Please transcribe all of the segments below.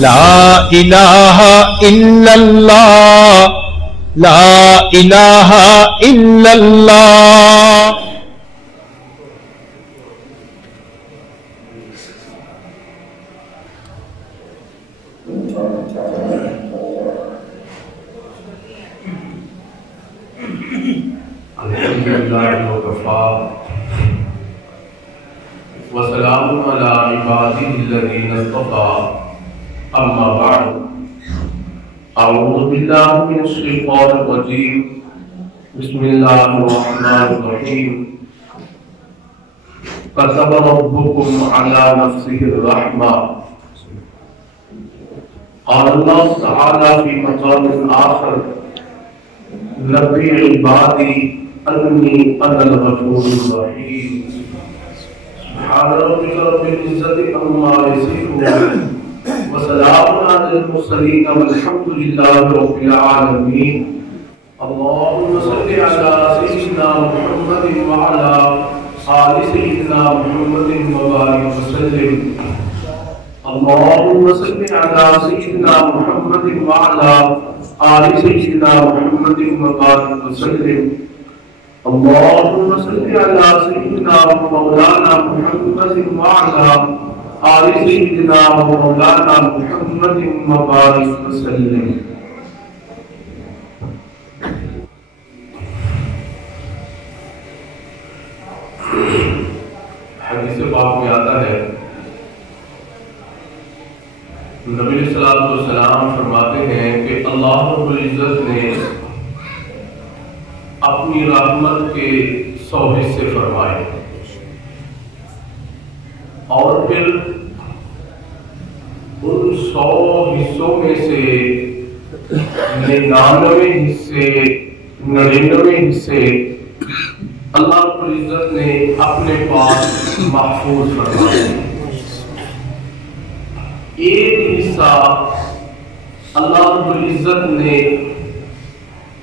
لا الہ الا اللہ لا الہ الا اللہ. وسلام علی عبادہ الذین اصطفیٰ اما بعد اعوذ باللہ من الشیطان الرجیم بسم اللہ الرحمن الرحیم كتب ربكم على نفسه الرحمة. قال الله تعالى في مقام آخر نبئ عبادي أني أنا الغفور الرحيم. سبحان ربك رب العزة عما يصفون وسلام على المرسلين والحمد لله رب العالمين. اللهم صل على سيدنا محمد وعلى آل سيدنا محمد وبارك وسلم. اللهم صل على سيدنا محمد وعلى آل سيدنا محمد وبارك وسلم. اللهم صل على سيدنا مولانا محمد وعلى آل سيدنا مولانا محمد وبارك وسلم. حدیث پاک میں آتا ہے نبی علیہ الصلوۃ والسلام فرماتے ہیں کہ اللہ رب العزت نے اپنی رحمت کے 100 حصے فرمائے اور پھر ان 100 حصوں میں سے 99 حصے اللہ رب العزت نے اپنے پاس محفوظ فرمائے. ایک حصہ اللہ رب العزت نے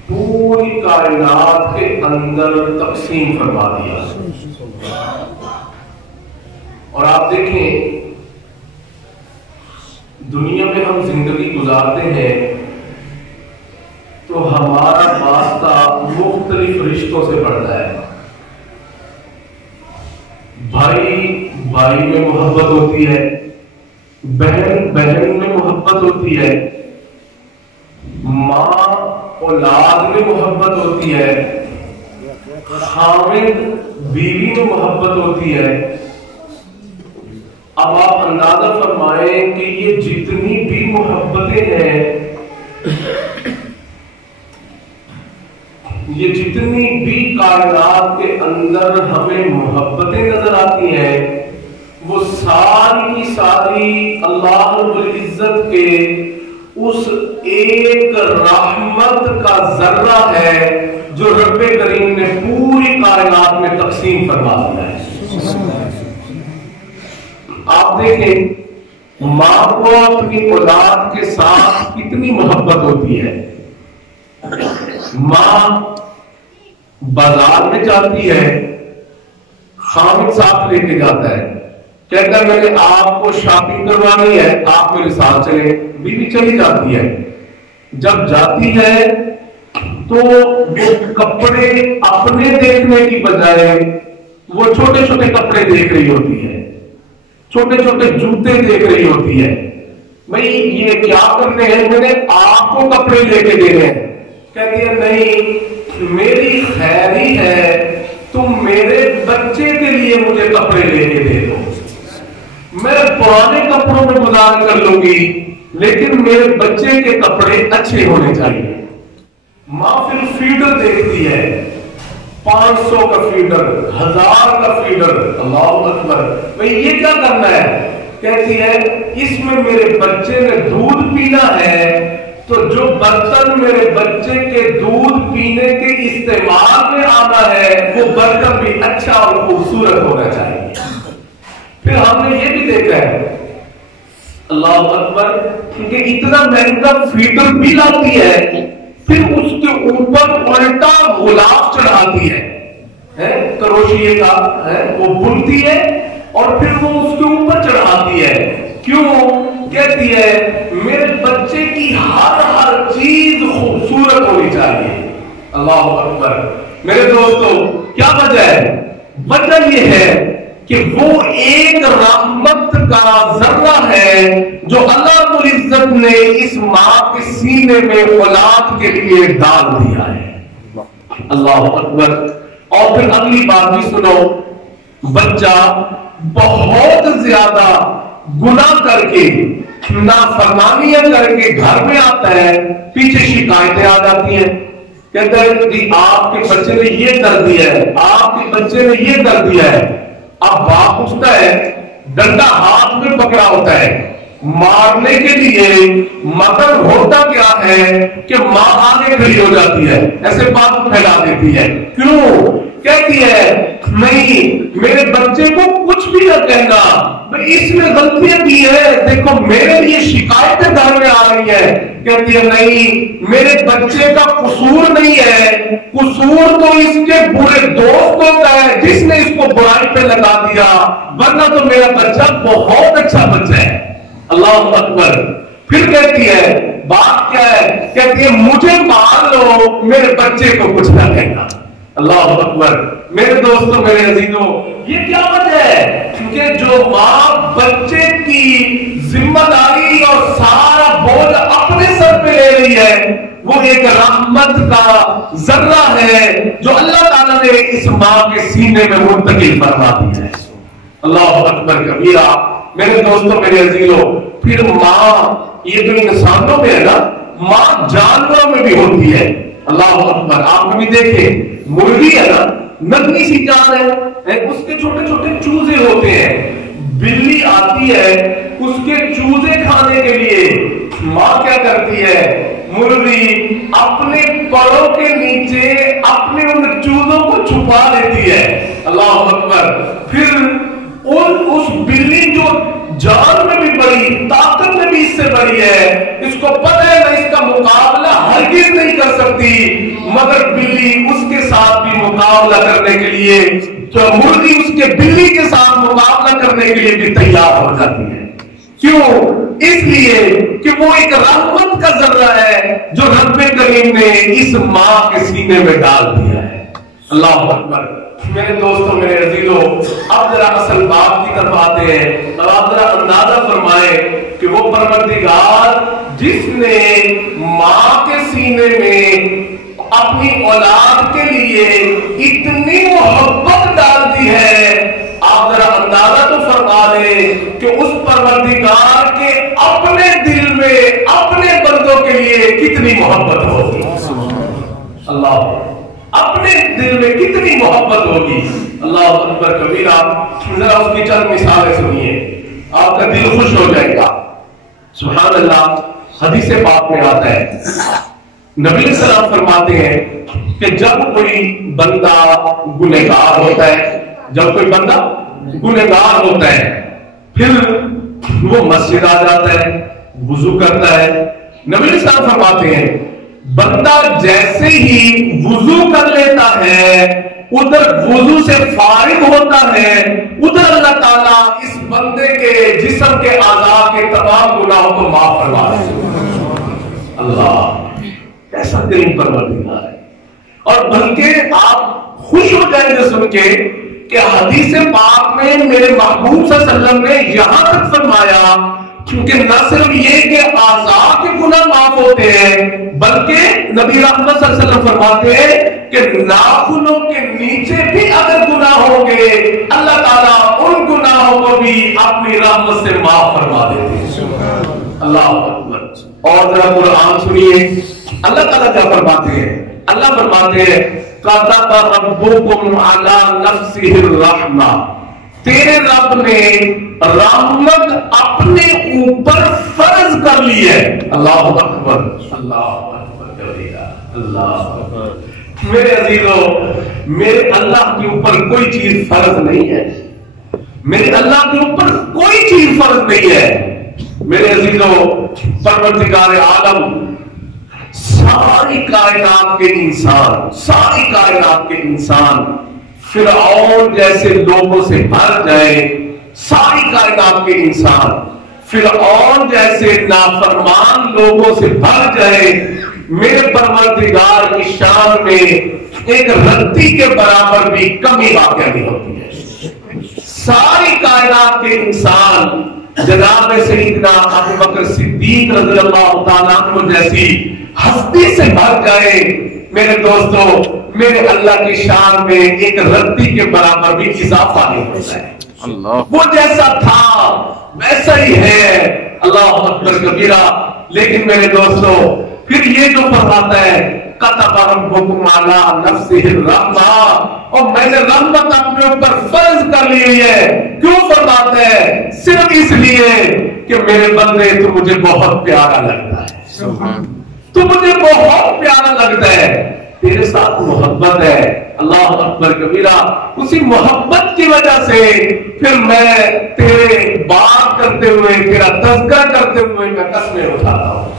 پوری کائنات کے اندر تقسیم فرما دیا. اور آپ دیکھیں دنیا میں ہم زندگی گزارتے ہیں تو ہمارا واسطہ مختلف رشتوں سے پڑتا ہے. بھائی بھائی میں محبت ہوتی ہے, بہن بہن میں محبت ہوتی ہے, ماں اولاد میں محبت ہوتی ہے, خاوند بیوی میں محبت ہوتی ہے. اب آپ اندازہ فرمائیں کہ یہ جتنی بھی محبتیں ہیں, یہ جتنی بھی کائنات کے اندر ہمیں محبتیں نظر آتی ہیں وہ ساری کی ساری اللہ رب العزت کے اس ایک رحمت کا ذرہ ہے جو رب کریم نے پوری کائنات میں تقسیم فرما دیا ہے. آپ دیکھیں ماں کو اپنی اولاد کے ساتھ کتنی محبت ہوتی ہے. ماں بازار میں جاتی ہے, خامد ساتھ لے کے جاتا ہے, کہتا ہے میں نے آپ کو شاپنگ کروانی ہے, آپ میرے ساتھ چلیں. بیوی چلی جاتی ہے. جب جاتی ہے تو وہ کپڑے اپنے دیکھنے کی بجائے وہ چھوٹے چھوٹے کپڑے دیکھ رہی ہوتی ہے, چھوٹے چھوٹے جوتے دیکھ رہی ہوتی ہے. بھائی یہ کیا کرنے ہیں, میں نے آپ کو کپڑے لے کے دینے ہیں. کہتی ہے نہیں, میری خیری ہے, تم میرے بچے کے لیے مجھے کپڑے لے کے دے دو. میں پرانے کپڑوں میں گزارا کر لوں گی لیکن میرے بچے کے کپڑے اچھے ہونے چاہیے. ماں پھر فیڈر دیکھتی ہے, 500 کا فیڈر, 1000 کا فیڈر. اللہ اکبر, بھئی یہ کیا کرنا ہے؟ کہتی ہے اس میں میرے بچے نے دودھ پینا ہے تو جو برتن میرے بچے کے دودھ پینے کے استعمال میں آنا ہے وہ برتن بھی اچھا اور خوبصورت ہونا چاہیے. پھر ہم نے یہ بھی دیکھا ہے اللہ اکبر کہ اتنا مہنگا فیڈر بھی لاتی ہے, پھر اس کے اوپر الٹا غلاف چڑھاتی ہے, کروشیے کا وہ بنتی ہے اور پھر وہ اس کے اوپر چڑھاتی ہے. کیوں؟ کہتی ہے بچے کی ہر چیز خوبصورت ہونی چاہیے. اللہ اکبر. میرے دوستو کیا وجہ ہے؟ وجہ یہ ہے کہ وہ ایک رحمت کا ذرہ ہے جو اللہ رب العزت نے اس ماں کے سینے میں اولاد کے لیے ڈال دیا ہے. اللہ اکبر. اور پھر اگلی بات بھی سنو. بچہ بہت زیادہ گناہ کر کے نافرمانیاں کر کے گھر میں آتا ہے, پیچھے شکایتیں آ جاتی ہیں. کہتا ہے کہ آپ کے بچے نے یہ کر دیا ہے, آپ کے بچے نے یہ کر دیا ہے. اب باپ پوچھتا ہے, ڈنڈا ہاتھ میں پکڑا ہوتا ہے مارنے کے لیے, مگر ہوتا کیا ہے کہ ماں آگے کھڑی ہو جاتی ہے, ایسے بات پھیلا دیتی ہے. کیوں؟ کہتی ہے نہیں میرے بچے کو کچھ بھی نہ کہنا, اس میں غلطیاں کی ہے, دیکھو میرے لیے شکایتیں گھر میں آ رہی ہیں. کہتی ہے نہیں میرے بچے کا قصور نہیں ہے, قصور تو اس کے برے دوست ہوتا ہے جس نے اس کو برائی پہ لگا دیا, ورنہ تو میرا بچہ بہت اچھا بچہ ہے. اللہ اکبر. پھر کہتی ہے بات کیا ہے؟ کہتی ہے مجھے مان لو میرے بچے کو کچھ نہ کہنا. اللہ اکبر. میرے دوستوں میرے عزیزوں یہ کیا وجہ ہے؟ کیونکہ جو ماں بچے کی ذمہ داری اور سارا بوجھ اپنے سر پہ لے رہی ہے, وہ ایک رحمت کا ذرہ ہے جو اللہ تعالیٰ نے اس ماں کے سینے میں منتقل فرما دی ہے. اللہ اکبر کبیرہ. میرے دوستوں میرے عزیزوں پھر ماں یہ جو انسانوں میں ہے نا, ماں جانوروں میں بھی ہوتی ہے. اللہ اکبر. آپ کبھی دیکھیں مرغی ہے نا, ننھی سی جان ہے, اس کے چھوٹے چھوٹے چوزے ہوتے ہیں, بلی آتی ہے اس کے چوزے کھانے کے لیے, ماں کیا کرتی ہے, مرغی اپنے پروں کے نیچے اپنے ان چوزوں کو چھپا لیتی ہے. اللہ اکبر. پھر اس بلی جو جان میں بھی بڑی, طاقت میں بھی اس سے بڑی ہے, اس کو پتہ ہے میں اس کا مقابلہ ہرگز نہیں کر سکتی, مگر بلی اس کے ساتھ بھی مقابلہ کرنے کے لیے, تو مرغی اس کے بلی کے ساتھ مقابلہ کرنے کے لیے بھی تیار ہو جاتی ہے. کیوں؟ اس لیے کہ وہ ایک رحمت کا ذرہ ہے جو رب کریم نے اس ماں کے سینے میں ڈال دیا ہے. اللہ اکبر. میرے دوستوں میرے عزیزوں اب ذرا اصل بات کی طرف آتے ہیں, اور آپ ذرا اندازہ فرمائیں کہ وہ پروردگار جس نے ماں کے سینے میں اپنی اولاد کے لیے اتنی محبت ڈال دی ہے, آپ ذرا اندازہ تو فرما لیں کہ اس پروردگار کے اپنے دل میں اپنے بندوں کے لیے کتنی محبت ہوگی. اللہ اپنے دل میں کتنی محبت ہوگی. اللہ اکبر کبیرہ. ذرا اس کی چند مثالیں سنیے, آپ کا دل خوش ہو جائے گا. سبحان اللہ. حدیث پاک میں آتا ہے, نبی علیہ السلام فرماتے ہیں کہ جب کوئی بندہ گنہگار ہوتا ہے, جب کوئی بندہ گنہگار ہوتا ہے, پھر وہ مسجد آ جاتا ہے, وضو کرتا ہے, نبی علیہ السلام فرماتے ہیں بندہ جیسے ہی وضو کر لیتا ہے, ادھر وضو سے فارغ ہوتا ہے, ادھر اللہ تعالیٰ اس بندے کے جسم کے اعضاء کے تمام گناہوں کو معاف فرما دیتا ہے. اللہ ایسا کریم پروردگار ہے. اور بلکہ آپ خوش ہو جائیں گے سن کے کہ حدیث پاک میں میرے محبوب صلی اللہ علیہ وسلم نے یہاں تک فرمایا, کیونکہ نہ صرف یہ کہ اعضاء کے گناہ معاف ہوتے ہیں, بلکہ نبی رحمت صلی اللہ علیہ وسلم فرماتے ہیں کہ ناخنوں کے نیچے بھی اگر گناہ ہوں گے, اللہ تعالیٰ ان گناہوں کو بھی اپنی رحمت سے معاف فرما دیتے ہیں. اللہ اکبر. اور ذرا قرآن سنیے, اللہ تعالیٰ کیا فرماتے ہیں؟ اللہ فرماتے ہیں قَتَبَ رَبُّكُمْ عَلَى نَفْسِهِ الرَّحْمَةَ, تیرے رب نے رحمت اپنے اوپر فرض کر لی ہے. اللہ اکبر. اللہ اکبر کبیرہ. اللہ اکبر. میرے عزیزوں میرے اللہ کے اوپر کوئی چیز فرض نہیں ہے, میرے اللہ کے اوپر کوئی چیز فرض نہیں ہے. میرے عزیزوں پروردگار عالم ساری کائنات کے انسان, ساری کائنات کے انسان فرعون جیسے لوگوں سے بھر جائے, ساری کائنات کے انسان فرعون جیسے نافرمان لوگوں سے بھر جائے، میرے پروردگار کی شان میں ایک رتی کے برابر بھی کمی واقع نہیں ہوتی ہے۔ ساری کائنات کے انسان جناب سیدنا ابو بکر صدیق رضی اللہ تعالیٰ عنہ جیسی ہستی سے بھر جائے، میرے دوستو میرے اللہ کی شان میں ایک رتی کے برابر بھی اضافہ نہیں ہوتا ہے۔ وہ جیسا تھا ویسا ہی ہے، اللہ اکبر کبیرہ۔ لیکن میرے دوستو پھر یہ جو فرماتا ہے کتب ربکم علی نفسہ الرحمہ، اور میں نے رحمت اپنے اوپر فرض کر لی ہے۔ کیوں فرماتا ہے؟ صرف اس لیے کہ میرے بندے تو مجھے بہت پیارا لگتا ہے، تو مجھے بہت پیارا لگتا ہے، تیرے ساتھ محبت ہے۔ اللہ اکبر کبیرہ۔ اسی محبت کی وجہ سے پھر میں تیرے بات کرتے ہوئے، تیرا تذکرہ کرتے ہوئے میں قسمیں اٹھاتا ہوں۔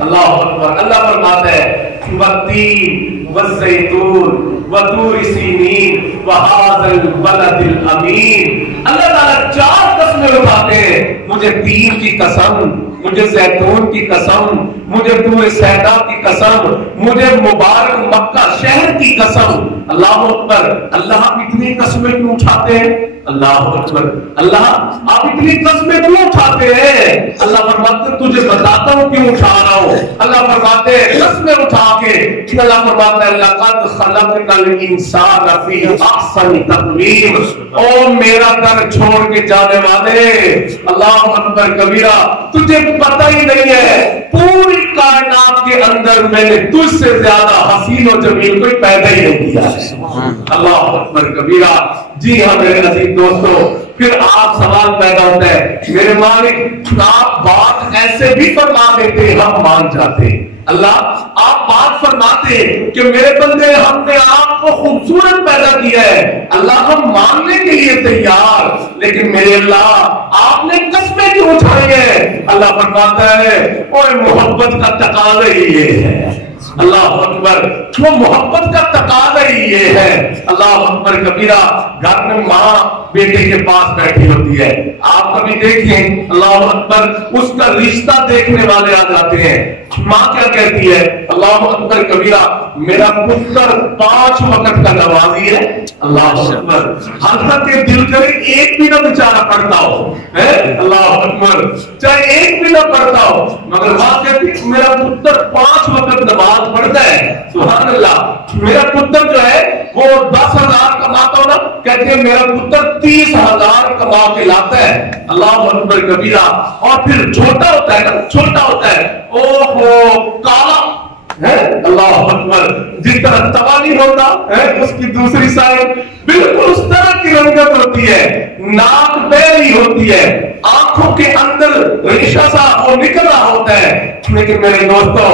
اللہ اکبر۔ اللہ فرماتا ہے والتین والزیتون وطور سینین وہذا البلد الامین۔ اللہ تعالیٰ 4 قسمیں اٹھاتے ہیں، مجھے تین کی قسم، مجھے زیتون کی قسم، مجھے طور سیدا کی قسم، مجھے مبارک مکہ شہر کی قسم۔ اللہ اکبر۔ اللہ آپ اتنی قسمیں کیوں اٹھاتے ہیں؟ اللہ اکبر۔ اللہ آپ اتنی قسمیں کیوں اٹھاتے ہیں؟ اللہ فرماتے تجھے بتاتا ہوں کیوں اٹھا رہا ہوں۔ اللہ فرماتے قسمیں اٹھا کے، اللہ فرماتا ہے لقد خلقنا الانسان فی احسن تقویم۔ او میرا در چھوڑ کے جانے والے، اللہ اکبر کبیرہ، تجھے پتہ ہی نہیں ہے پوری کائنات کے اندر میں نے تجھ سے زیادہ حسین و جمیل کوئی پیدا ہی نہیں کیا ہے۔ اللہ اکبر کبیرہ۔ جی ہاں میرے عزیز دوستو، پھر آپ سوال پیدا ہوتا ہے میرے مالک آپ بات ایسے بھی فرما دیتے ہم مان جاتے۔ اللہ آپ بات فرماتے کہ میرے بندے ہم نے آپ کو خوبصورت پیدا کیا ہے، اللہ ہم ماننے کے لیے تیار، لیکن میرے اللہ آپ نے قسمیں کیوں اٹھائی ہیں؟ اللہ فرماتا ہے اور محبت کا تقاضا ہی یہ ہے۔ اللہ اکبر۔ وہ محبت کا تقاضا ہی یہ ہے۔ اللہ اکبر کبیرہ۔ گھر میں ماں بیٹے کے پاس بیٹھی ہوتی ہے، آپ کبھی دیکھیں اللہ اکبر اس کا رشتہ دیکھنے والے آ جاتے ہیں، ماں کیا کہتی ہے؟ اللہ اکبر کبیرہ، میرا پتر 5 وقت کا نمازی ہے۔ اللہ اکبر۔ حضرت کے دل کرے ایک بھی نہ بیچارہ پڑھتا ہو، اللہ اکبر، چاہے ایک بھی نہ پڑھتا ہو، مگر ماں کہتی ہے میرا پتر 5 وقت نماز پڑھتا ہے۔ سبحان اللہ۔ میرا پتر جو ہے وہ 10,000 کماتا ہو نا، کہتے ہیں میرا پتر 30,000 کما کے لاتا ہے۔ اللہ اکبر کبیرہ۔ اور پھر چھوٹا ہوتا ہے نا، چھوٹا ہوتا ہے، اوہو کالا ہے، اللہ اکبر، جس طرح توا نہیں ہوتا ہے اس کی دوسری سائڈ بالکل اس طرح کی رنگت ہوتی ہے، ناک بیری ہوتی ہے، آنکھوں کے اندر ریشہ سا وہ نکل رہا ہوتا ہے۔ لیکن میرے دوستو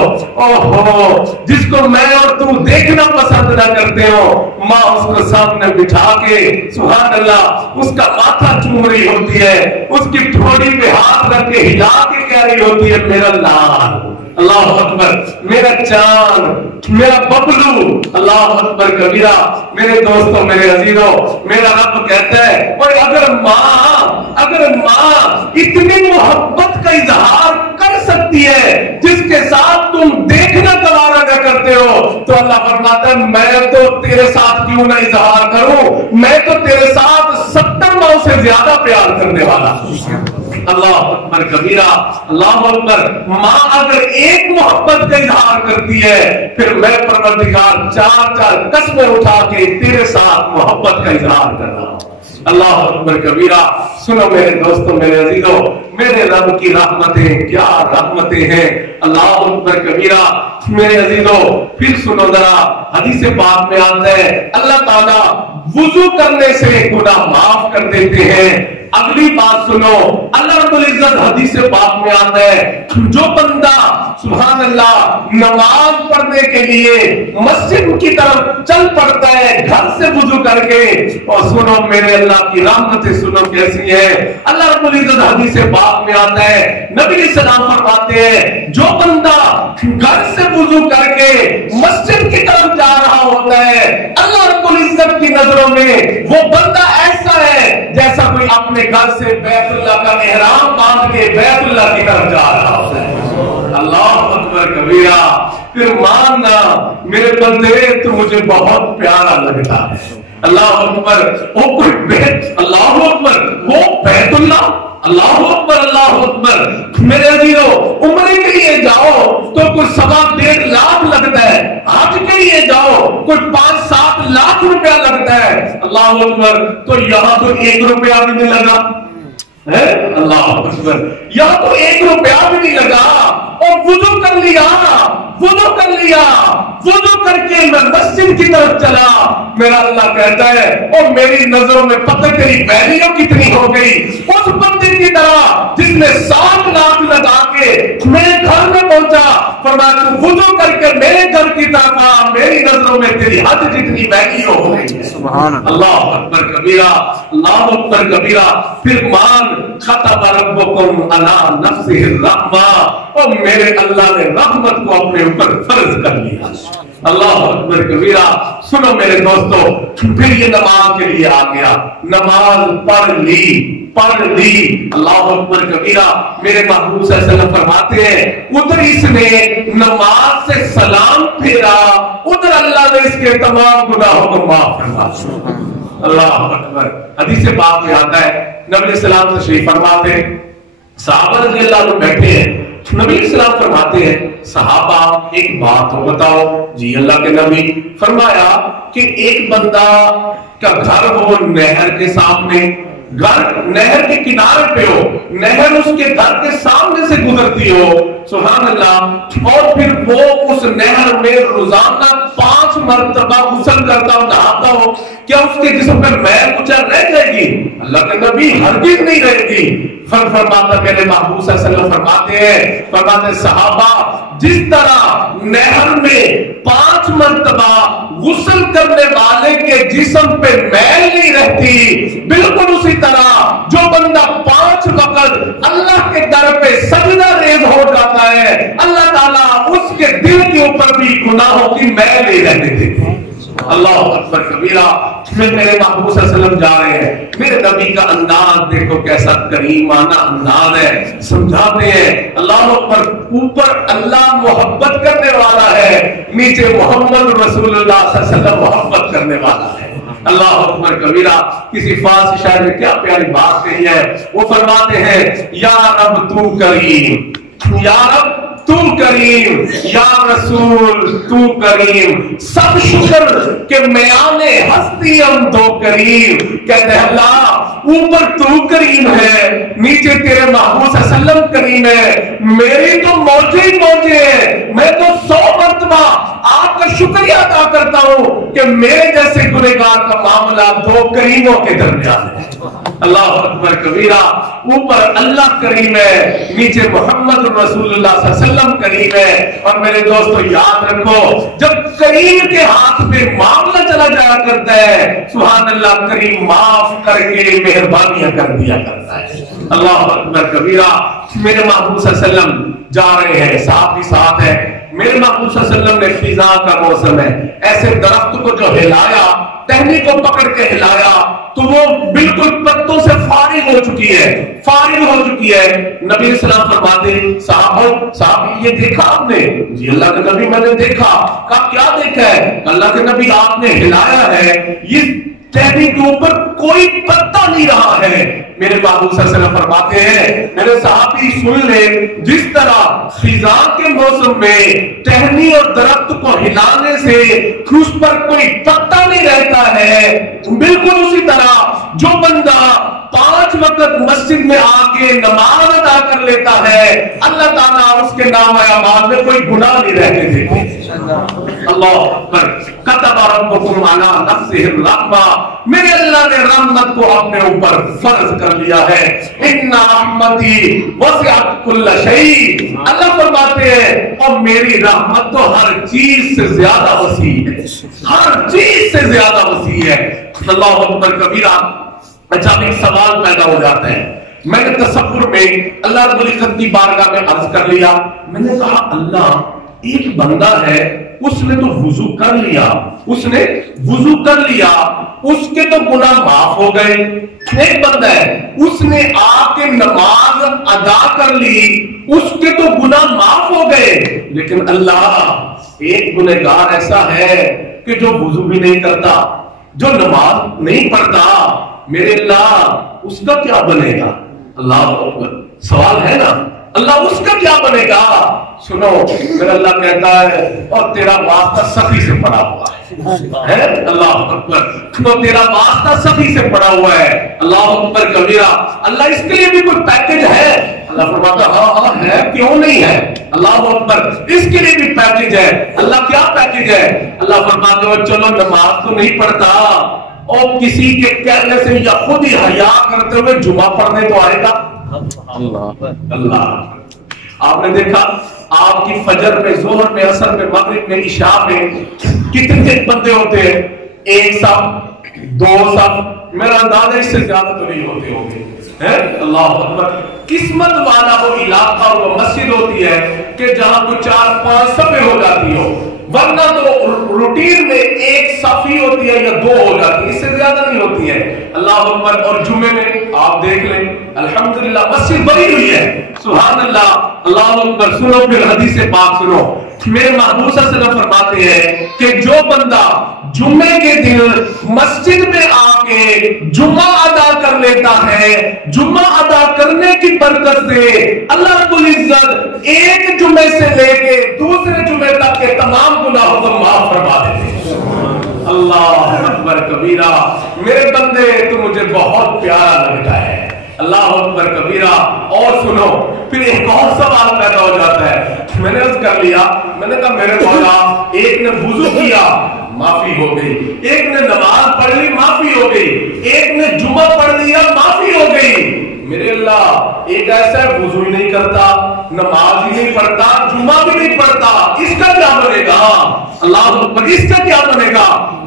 اوہو جس کو میں اور تو دیکھنا پسند نہ کرتے ہو، ماں اس کو سامنے بٹھا کے سبحان اللہ اس کا ماتھا چوم رہی ہوتی ہے، اس کی ٹھوڑی پہ ہاتھ رکھ کے ہلا کے کہہ رہی ہوتی ہے میرا لال، اللہ اکبر، میرا چاند، میرا ببلو، اللہ اکبر کبیرہ۔ میرے دوستو میرے عزیزو، میرا رب کہتا ہے اگر ماں اتنی محبت کا اظہار کر سکتی ہے جس کے ساتھ تم دیکھنا گوارا نہ کرتے ہو، تو اللہ فرماتا ہے میں تو تیرے ساتھ کیوں نہ اظہار کروں، میں تو تیرے ساتھ 70 ماؤں سے زیادہ پیار کرنے والا ہوں۔ اللہ اکبر کبیرہ۔ اللہ اکبر۔ ماں اگر ایک محبت کا اظہار کرتی ہے، پھر میں پروردگار 4 قسمیں اٹھا کے تیرے ساتھ محبت کا اظہار کر رہا ہوں۔ اللہ اکبر کبیرہ۔ سنو میرے دوستو میرے عزیزو، میرے رب کی رحمتیں کیا رحمتیں ہیں، اللہ اکبر کبیرہ۔ میرے عزیزو پھر سنو ذرا، حدیث پاک میں آتا ہے اللہ تعالیٰ وضو کرنے سے گناہ معاف کر دیتے ہیں۔ اگلی بات سنو، اللہ رب العزت حدیث پاک میں آتا ہے جو بندہ سبحان اللہ نماز پڑھنے کے لیے مسجد کی طرف چل پڑتا ہے گھر سے وضو کر کے، اور سنو میرے اللہ کی رحمتیں سنو کیسی ہے۔ اللہ رب العزت حدیث پاک میں آتا ہے نبی علیہ السلام فرماتے ہیں جو بندہ گھر سے وضو کر کے مسجد کی طرف جا رہا ہوتا ہے، اللہ رب العزت کی نظروں میں وہ بندہ ایسا ہے جیسا کوئی اپنے گھر سے بیت اللہ کا احرام باندھ کے بیت اللہ کی طرف جا رہا ہوتا ہے. اللہ اکبر کبیرہ. پھر ماننا میرے بندے تو مجھے بہت پیارا لگتا ہے. اللہ اکبر. وہ کوئی بیت, اللہ اکبر, وہ بیت اللہ, اللہ اکبر, اللہ اکبر. میرے عزیزو, عمرے کے لیے جاؤ تو کوئی 1.5 لاکھ لگتا ہے, حج کے لیے جاؤ کوئی 5-7 لاکھ روپیہ لگتا ہے. اللہ اکبر. تو یہاں تو 1 روپیہ بھی نہیں لگا. اللہ اکبر. یہاں تو 1 روپیہ بھی نہیں لگا. اور وضو کر لیا, وضو کر لیا, وضو کر کے میں مسجد کی طرف چلا. میرا اللہ کہتا ہے اور میری نظروں میں پتہ تیری ویلیو کتنی ہو گئی, اس بندے کی طرح جس نے 7 لاکھ لگا کے میرے گھر میں پہنچا. فرمایا تو وضو کر کے میرے گھر کی طرف آ, میری نظروں میں تیری حد جتنی ویلیو ہو گئی. سبحان اللہ اکبر کبیرہ, اللہ اکبر کبیرہ. پھر مان خطبہ ربکم علی نفسہ الرحمہ, اور میرے اللہ نے رحمت کو اپنے اوپر فرض کر لیا. اللہ اکبر کبیرہ. سنو میرے دوستو, پھر یہ نماز کے لیے آ گیا. نماز پڑھ لی. اللہ اکبر کبیرہ. میرے محبوب صلی اللہ علیہ وسلم فرماتے ہیں ادھر اس نے نماز سے سلام پھیرا, ادھر اللہ نے اس کے تمام گناہوں کو معاف فرما دیا. اللہ اکبر. حدیث پاک میں آتا ہے نبی علیہ السلام تشریف فرماتے ہیں, صحابہ رضی اللہ عنہ بیٹھے ہیں. نبی علیہ السلام فرماتے ہیں صحابہ ایک بات ہو بتاؤ. جی اللہ کے نبی. فرمایا کہ ایک بندہ کا گھر ہو نہر کے سامنے, گھر نہر کے کنارے پہ ہو, نہر اس کے گھر کے سامنے سے گزرتی ہو, سبحان اللہ, اور پھر وہ اس نہر میں روزانہ 5 مرتبہ غسل کرتا ہو, نہاتا ہو, کیا اس کے جسم پہ میل کچھ رہ جائے گی؟ اللہ کے نبی ہرگز نہیں رہے گی. فرماتا میرے محبوب صلی اللہ علیہ وسلم فرماتے ہیں صحابہ جس طرح نہر میں 5 مرتبہ غسل کرنے والے کے جسم پہ میل نہیں رہتی, بالکل اسی طرح جو بندہ 5 وقت اللہ کے در پہ سجدہ ریز ہو جاتا ہے, اللہ تعالیٰ اس کے دل کے اوپر بھی گناہوں کی میل نہیں رہنے دیتے. اللہ اکبر کبیرہ. میرے محبوب صلی اللہ علیہ وسلم جا رہے ہیں, میرے نبی کا انداز دیکھو کیسا کریمانہ انداز ہے, سمجھاتے ہیں. اللہ اکبر. اوپر اللہ محبت کرنے والا ہے, نیچے محمد رسول اللہ صلی اللہ علیہ وسلم محبت کرنے والا ہے. اللہ اکبر کبیرہ. کسی فارسی شاعر نے کیا پیاری بات کہی ہے, وہ فرماتے ہیں یا رب تو کریم, یا رب تو کریم, یا رسول تو کریم, سب شکر کہ میانے ہستی ہم تو کریم. کہتے ہیں اللہ اوپر تو کریم ہے, نیچے تیرے محبوب صلی اللہ علیہ وسلم کریم ہے, میری تو موجے ہی موجے ہیں, میں تو 100 مرتبہ آپ کا شکریہ ادا کرتا ہوں کہ میرے جیسے گنہگار کا معاملہ 2 کریموں کے درمیان ہے. اللہ اکبر کبیرہ. اوپر اللہ کریم ہے, نیچے محمد رسول اللہ صلی اللہ علیہ وسلم کریم ہے. اور میرے دوستو یاد رکھو جب کریم کے ہاتھ پہ معاملہ چلا جایا کرتا ہے, سبحان اللہ, کریم معاف کر کے مہربانیاں کر دیا کرتا ہے. اللہ اکبر کبیرہ. میرے محبوب صلی اللہ علیہ وسلم جا رہے ہیں, ساتھ ہی ساتھ ہے میرے محبوب صلی اللہ علیہ وسلم نے خزاں کا موسم ہے, ایسے درخت کو جو ہلایا, ٹہنی کو پکڑ کے ہلایا تو وہ بالکل پتوں سے فارغ ہو چکی ہے, فارغ ہو چکی ہے. نبی علیہ السلام فرماتے صاحب یہ دیکھا آپ نے؟ جی اللہ کے نبی میں نے دیکھا. کہا کیا دیکھا ہے؟ اللہ کے نبی آپ نے ہلایا ہے, یہ ٹہنی کے اوپر کوئی پتا نہیں رہا ہے. میرے محبوب صلی اللہ علیہ وسلم فرماتے ہیں میرے صحابی سن لے, جس طرح خزاں کے موسم میں ٹہنی اور درخت کو ہلانے سے اس پر کوئی پتا نہیں رہتا ہے, بالکل اسی طرح جو بندہ 5 وقت مسجد میں آ کے نماز ادا کر لیتا ہے, اللہ تعالیٰ اس کے نام اعمال میں کوئی گناہ نہیں رہنے دیتے. اللہ اکبر. كتب ربكم على نفسه الرحمة, میرے اللہ نے رحمت کو اپنے اوپر فرض کر لیا ہے. ان رحمتی وسعت كل شيء, اللہ فرماتے ہیں اور میری رحمت تو ہر چیز سے زیادہ وسیع ہے, ہر چیز سے زیادہ وسیع ہے. اللہ اکبر کبیرہ. اچھا ایک سوال پیدا ہو جاتا ہے, میں نے تصور میں اللہ رب العزت کی بارگاہ میں عرض کر لیا, میں نے کہا اللہ ایک بندہ ہے اس نے تو وضو کر لیا، اس نے وضو کر لیا، اس کے تو گناہ معاف ہو گئے۔ ایک بندہ ہے اس نے آ کے نماز ادا کر لی، اس کے تو گناہ معاف ہو گئے۔ لیکن اللہ، ایک گنہگار ایسا ہے کہ جو وضو بھی نہیں کرتا، جو نماز نہیں پڑھتا، میرے اللہ اس کا کیا بنے گا؟ اللہ اکبر، سوال ہے نا، اللہ اس کا کیا بنے گا؟ سنو، میرا اللہ کہتا ہے اور تیرا واسطہ سخی سے پڑا ہوا ہے۔ اللہ اکبر، تو تیرا واسطہ سخی سے پڑا ہوا ہے۔ اللہ اکبر کبیرہ۔ اللہ اس کے لیے بھی کوئی پیکج ہے؟ اللہ فرماتا ہاں ہے، کیوں نہیں ہے؟ اللہ اکبر، اس کے لیے بھی پیکج ہے۔ اللہ کیا پیکج ہے؟ اللہ فرماتے ہو چلو نماز تو نہیں پڑھتا، اور کسی کے کہنے سے یا خود ہی حیا کرتے ہوئے جمعہ پڑھنے تو آئے گا۔ اللہ، آپ نے دیکھا آپ کی فجر میں، ظہر میں، عصر میں، مغرب میں، عشاء میں کتنے بندے ہوتے ہیں؟ ایک صف، دو صف، میرا اندازہ اس سے زیادہ تو نہیں ہوتے ہوں گے۔ اللہ اکبر، قسمت والا وہ علاقہ، وہ مسجد ہوتی ہے کہ جہاں کو 4-5 صفیں ہو جاتی ہو، ورنہ تو روٹین میں ایک صف ہی ہوتی ہے یا 2 ہو جاتی ہے، اس سے زیادہ نہیں ہوتی ہے۔ اللہ اکبر۔ اور جمعے میں آپ دیکھ لیں الحمدللہ مسجد بھری ہوئی ہے، سبحان اللہ، اللہ اکبر۔ سنو پھر حدیث پاک سنو، میرے محبوب صلی اللہ علیہ وسلم فرماتے ہیں کہ جو بندہ جمعے کے دن مسجد میں آ کے جمعہ ادا کر لیتا ہے، جمعہ ادا کرنے کی برکت سے اللہ رب العزت ایک جمعے سے لے کے دوسرے جمعے تک کے تمام گناہوں کو معاف فرما دیتے ہیں۔ اللہ اکبر کبیرہ۔ میرے بندے تو مجھے بہت پیارا لگتا ہے، اللہ اکبر کبیرہ۔ اور سنو، پھر ایک اور سوال پیدا ہو جاتا ہے۔ میں نے عرض کر لیا، میں نے کہا میرے مولا، ایک نے وضو کیا معافی ہو گئی، ایک نے نماز پڑھ لی معافی ہو گئی، ایک نے جمعہ پڑھ لیا معافی ہو گئی۔ میرے اللہ، ایک ایسا ہے وضو ہی نہیں کرتا، نماز ہی نہیں پڑھتا، جمعہ بھی نہیں پڑھتا، اس کا کیا بنے گا؟ اللہ اکبر، اس کا کیا بنے گا؟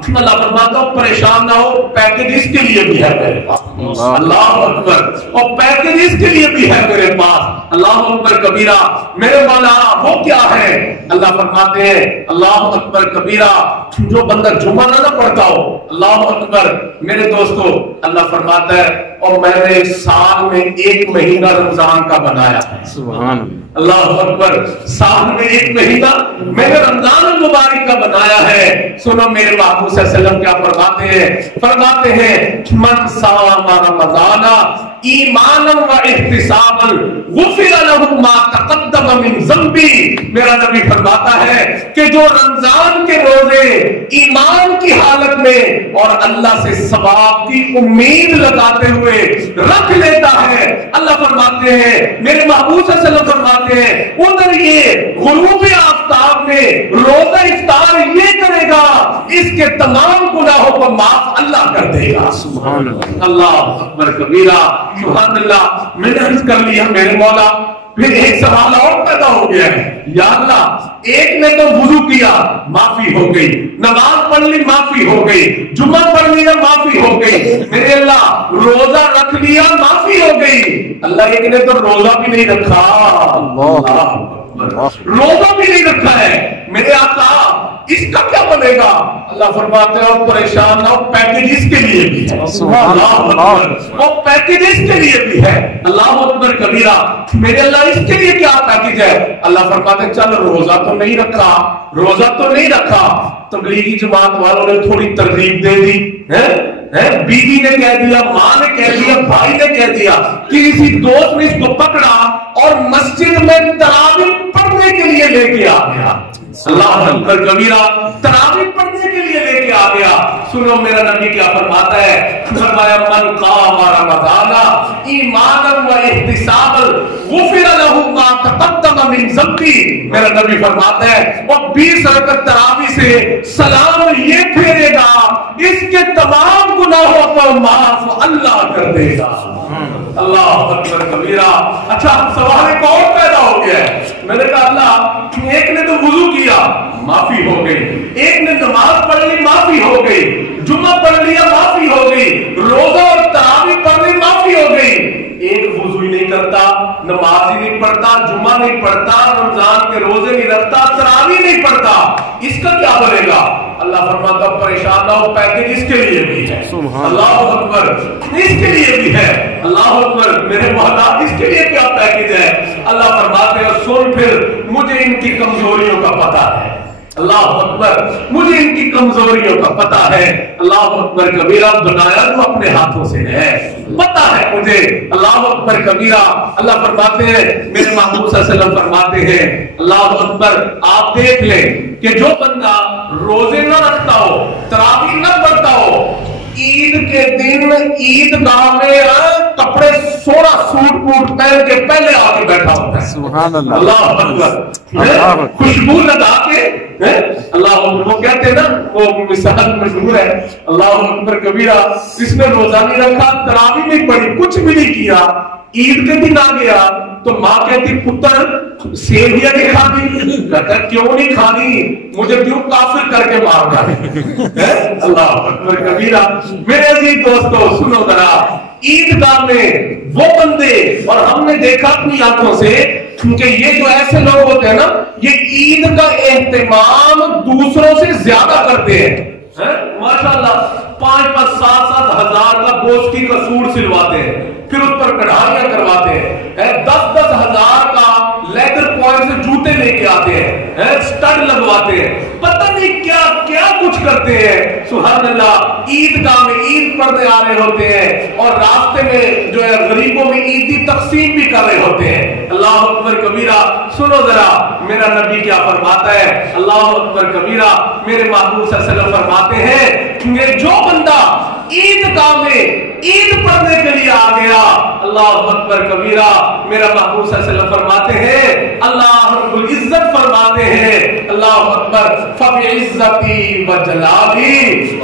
اللہ فرماتا ہوں پریشان نہ ہو، پیکج اس کے لیے بھی ہے میرے پاس۔ اللہ اکبر، اور پیکج اس کے لیے بھی ہے میرے پاس۔ اللہ اکبر کبیرہ۔ میرے مولا وہ کیا ہے؟ اللہ فرماتے ہیں اللہ اکبر کبیرہ، جو بندہ جمعہ نہ پڑھتا ہو، اللہ اکبر میرے دوستو، اللہ فرماتا ہے اور میں نے سال میں 1 مہینہ رمضان کا بنایا ہے۔ سبحان اللہ اکبر، سال میں 1 مہینہ میں نے رمضان المبارک کا بنایا ہے۔ سنو میرے محبوب صلی اللہ علیہ وسلم کیا فرماتے ہیں؟ فرماتے ہیں من صام رمضان ایمانا و احتسابا غفر له ما تقدم من ذنبی۔ میرا نبی فرماتا ہے کہ جو رمضان کے روزے ایمان کی حالت میں اور اللہ سے ثواب کی امید لگاتے ہوئے رکھ لیتا ہے، اللہ فرماتے ہیں، میرے محبوب صلی اللہ علیہ وسلم فرماتے ہیں، ادھر یہ غروب آفتاب میں روزہ افطار یہ کرے گا، اس کے تمام گناہوں کو معاف اللہ کر دے گا۔ سبحان اللہ، اللہ اکبر کبیرہ، سبحان اللہ۔ میں نے عرض کر لیا میرے مولا، پھر ایک سوال اور پیدا ہو گیا ہے، یا اللہ ایک نے تو وضو کیا معافی ہو گئی، نماز پڑھ لی معافی ہو گئی، جمعہ پڑھ لیا معافی ہو گئی، میرے اللہ روزہ رکھ لیا معافی ہو گئی، اللہ ایک نے تو روزہ بھی نہیں رکھا، روزہ بھی نہیں رکھا ہے، میرے آقا اس کا کیا بنے گا؟ اللہ فرماتے ہیں اور پریشان نہ ہو، پیکج اس کے لیے بھی ہے۔ اللہ اکبر، اور پیکج اس کے لیے بھی ہے۔ اللہ اکبر کبیرہ۔ میرے اللہ اس کے لیے کیا پیکج ہے؟ اللہ فرماتے ہیں چل روزہ تو نہیں رکھا، روزہ تو نہیں رکھا، تبلیغی جماعت والوں نے تھوڑی ترغیب دے دی، بیوی نے کہہ دیا، ماں نے کہہ دیا، بھائی نے کہہ دیا، کسی دوست نے اس کو پکڑا اور مسجد میں تراویح پڑھنے کے لیے لے کے آ گیا۔ اللہ اکبر کبیرہ، تراویح پڑھنے کے لیے لے کے آ گیا۔ سنو میرا نبی کیا فرماتا ہے؟ فرمایا من قام رمضان ایمانا و احتسابا غفر له ما تقدم من ذنبی۔ میرا نبی فرماتا ہے وہ 20 رکعت تراویح سے سلام یہ پھیرے گا، اس کے تمام گناہوں کو معاف اللہ کر دے گا۔ اللہ اکبر کبیرہ۔ اچھا سوال ایک اور پیدا ہو گیا ہے، میں نے کہا اللہ ایک نے تو وضو کیا معافی ہو گئی، ایک نے نماز پڑھ لی معافی ہو گئی، جمعہ پڑھ لیا معافی ہو گئی، روزہ اور تراویح پڑھ لی معافی ہو گئی، ایک وضو ہی نہیں کرتا، نماز ہی نہیں پڑھتا، جمعہ نہیں پڑھتا، رمضان کے روزے نہیں رکھتا، تراویح نہیں پڑھتا، اس کا کیا بنے گا؟ اللہ فرماتا پریشان نہ ہو، پیکج اس کے لیے بھی ہے، اللہ اکبر، اس کے لیے بھی ہے، اللہ اکبر، میرے محتاج اس کے لیے کیا پیکج ہے؟ اللہ فرماتے ہیں سن پھر مجھے ان کی کمزوریوں کا پتہ ہے، اللہ اکبر، مجھے ان کی کمزوریوں کا پتہ ہے، اللہ اکبر کبیرہ، بنایا تو اپنے ہاتھوں سے ہے، پتہ ہے مجھے، اللہ اکبر کبیرہ۔ اللہ فرماتے ہیں، میرے محبوب صلی اللہ علیہ وسلم فرماتے ہیں، اللہ اکبر، آپ دیکھ لیں کہ جو بندہ روزے نہ رکھتا ہو، تراویح نہ پڑھتا ہو، عید کے دن عیدگاہ میں کپڑے سونا سوٹ بوٹ پہن کے پہلے آ کے بیٹھا ہوتا ہے، سبحان اللہ، اللہ اکبر، خوشبو لگا کے، اللہ اکبر، وہ کہتے ہیں نا، وہ مثال مشہور ہے، اللہ اکبر کبیرہ، جس نے روزہ نہیں رکھا، تراویح نہیں پڑھی، کچھ بھی نہیں کیا، عید کے دن آ گیا تو ماں کہتی پتر سیویاں نہیں کھانی، کہتا کیوں نہیں کھانی، مجھے کیوں کافر کر کے مار ڈالے، اللہ اکبر کبیرہ۔ میرے عزیز دوستو سنو ذرا، عیدگاہ میں وہ بندے، اور ہم نے دیکھا اپنی آنکھوں سے، کیونکہ یہ جو ایسے لوگ ہوتے ہیں نا، یہ عید کا اہتمام دوسروں سے زیادہ کرتے ہیں، ماشاءاللہ 5-5 7-7 ہزار کا گوشتی کا سوٹ سلواتے ہیں، پھر اس پر کڑھائیاں کرواتے ہیں، 10-10 ہزار کا لیدر پوائنٹ سے جوتے لے کے آتے ہیں، سٹڈ لگواتے ہیں، پتہ نہیں کیا کیا کچھ کرتے ہیں، سبحان اللہ۔ عیدگاہ میں عید پڑھنے آ رہے ہوتے ہیں اور راستے میں جو ہے غریبوں میں عیدی تقسیم بھی کر رہے ہوتے ہیں، اللہ اکبر کبیرہ۔ سنو ذرا میرا نبی کیا فرماتا ہے، اللہ اکبر کبیرہ، میرے محبوب صلی اللہ علیہ وسلم فرماتے ہیں کہ جو بندہ عیدگاہ میں عید پڑھنے کے لیے آ گیا، اللہ اکبر کبیرہ، میرا محبوب صلی اللہ علیہ وسلم فرماتے ہیں، اللہ رب العزت فرماتے ہیں، اللہ اکبر، فَبِعِزَّتِي وَجَلَالِي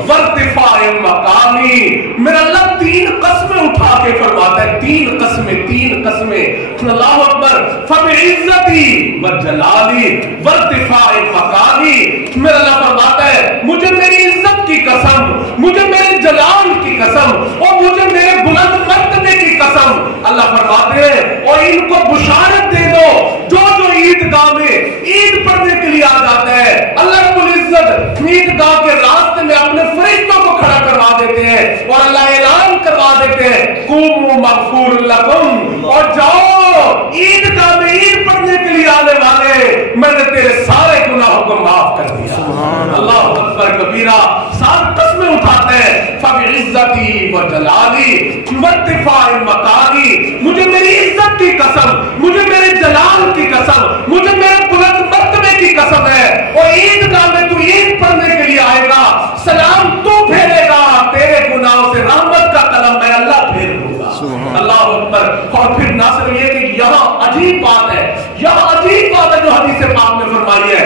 وَارْتِفَاعِ مَقَامِي، میرا اللہ 3 قسمیں اٹھا کے فرماتا ہے، 3 قسمیں، اللہ اکبر، فَبِعِزَّتِي وَجَلَالِي وَارْتِفَاعِ مَقَامِي، میرا اللہ فرماتا ہے مجھے میری عزت کی قسم، مجھے میرے جلال کی قسم، اور مجھے میرے بلند مرتبے کی قسم، اللہ فرماتے ہیں، اور ان کو بشارت دے دو جو عیدگاہ میں عید پڑھنے کے لیے آ جاتا ہے، اللہ رب العزت عیدگاہ کے راستے میں اپنے فرشتوں کو کھڑا کروا دیتے ہیں اور اللہ اعلان کروا دیتے ہیں، قوموا مغفور لکم، اور جاؤ عیدگاہ میں عید پڑھنے کے لیے آنے والے، میں نے تیرے سارے گناہوں کو معاف کر دیا، اللہ اکبر کبیرہ۔ 7 قسمیں اٹھاتے ہیں، فَبِعِزَّتِي وَجَلَالِي وَارْتِفَاعِ مَقَامِي، مجھے میری عزت کی قسم، مجھے میرے جلال کی قسم، مجھے میرے بلند مرتبے کی قسم ہے، اور عیدگاہ میں تو عید پڑھنے کے لیے آئے گا، سلام تو پھیرے گا، تیرے گناہوں سے رحمت کا قلم میں اللہ پھیر دوں گا، اللہ اکبر۔ اور پھر نہ صرف یہ کہ یہاں عجیب بات ہے، یہاں عجیب بات ہے جو حدیث پاک میں فرمائی ہے،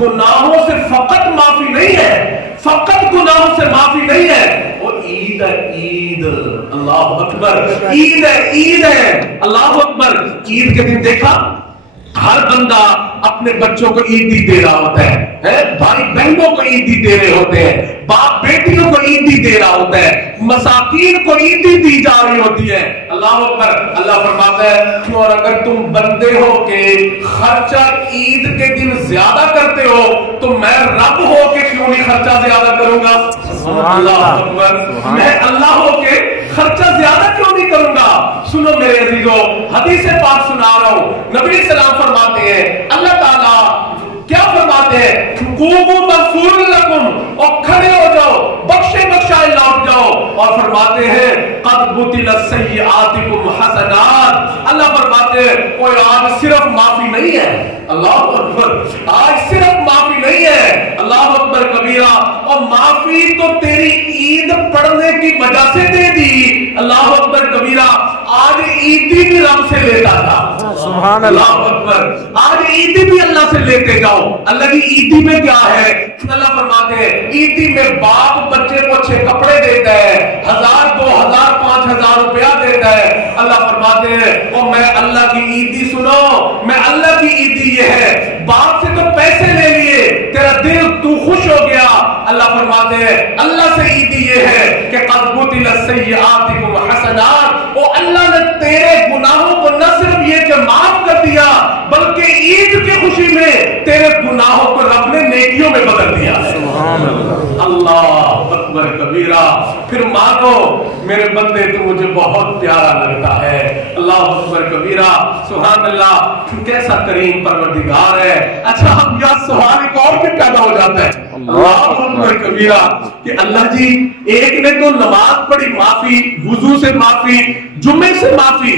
گناہوں سے فقط معافی نہیں ہے، فقط گناہوں سے معافی نہیں ہے، وہ عید ہے، عید، اللہ اکبر، عید ہے، عید ہے، اللہ اکبر۔ عید کے دن دیکھا ہر بندہ اپنے بچوں کو عیدی دے رہا ہوتا ہے، بھائی بہنوں کو عیدی دے رہے ہوتے ہیں، باپ بیٹیوں کو عیدی دے رہا ہوتا ہے، مساکین کو عیدی دی جا رہی ہوتی ہے، اللہ اکبر۔ اللہ فرماتا ہے اور اگر تم بندے ہو کہ خرچہ عید کے دن زیادہ کرتے ہو تو میں رب ہو کے کیوں نہیں خرچہ زیادہ کروں گا، اللہ اکبر، میں اللہ ہو کے خرچہ زیادہ کیوں نہیں کروں گا۔ سنو میرے عزیزو، حدیث پاک سنا رہا ہوں، نبی السلام فرماتے ہیں، اللہ تعالیٰ کیا فرماتے ہیں، قوموا مغفور لکم، اور کھڑے ہو جاؤ، بخشے بخشائے لوٹ جاؤ، اور فرماتے ہیں قد بدلت سیئاتکم حسنات، اللہ فرماتے ہیں کوئی آج صرف معافی نہیں ہے، اللہ اکبر، آج صرف معافی نہیں ہے، اللہ اکبر کبیرہ، اور معافی تو تیری عید پڑھنے کی وجہ سے دے دی، اللہ اکبر کبیرہ۔ آج عیدی بھی رب سے لیتا تھا، سبحان اللہ اکبر، آج عیدی بھی اللہ سے لیتے جاؤ۔ اللہ کی عیدی میں کیا ہے، اللہ فرماتے ہیں عیدی میں باپ بچے کو اچھے کپڑے دیتا ہے، 1000 2000 5000 روپیہ دیتا ہے، اللہ فرماتے ہیں اور میں اللہ کی عیدی، سنو میں اللہ کی عیدی یہ ہے، باپ سے تو پیسے لے لیے، تیرا دل تو خوش ہو گیا، اللہ فرماتے ہیں اللہ سے عیدی یہ ہے کہ قد بدلت سیئاتکم حسنات، اور اللہ نے تیرے گناہوں کو نہ صرف یہ کہ معاف کر دیا، بلکہ عید کی خوشی میں تیرے گناہوں کو رب نے نیکیوں میں بدل دیا ہے۔ سبحان اللہ، اللہ اکبر کبیرہ۔ پھر مانو میرے بندے تو مجھے بہت پیارا لگتا ہے، اللہ اکبر کبیرہ، سبحان اللہ، کیسا کریم پروردگار ہے۔ اچھا اب یہاں سوال ایک اور بھی پیدا ہو جاتا ہے، اللہ اکبر کبیرہ، کہ اللہ جی ایک نے تو نماز پڑھی معافی، وضو سے معافی، جمعے سے معافی،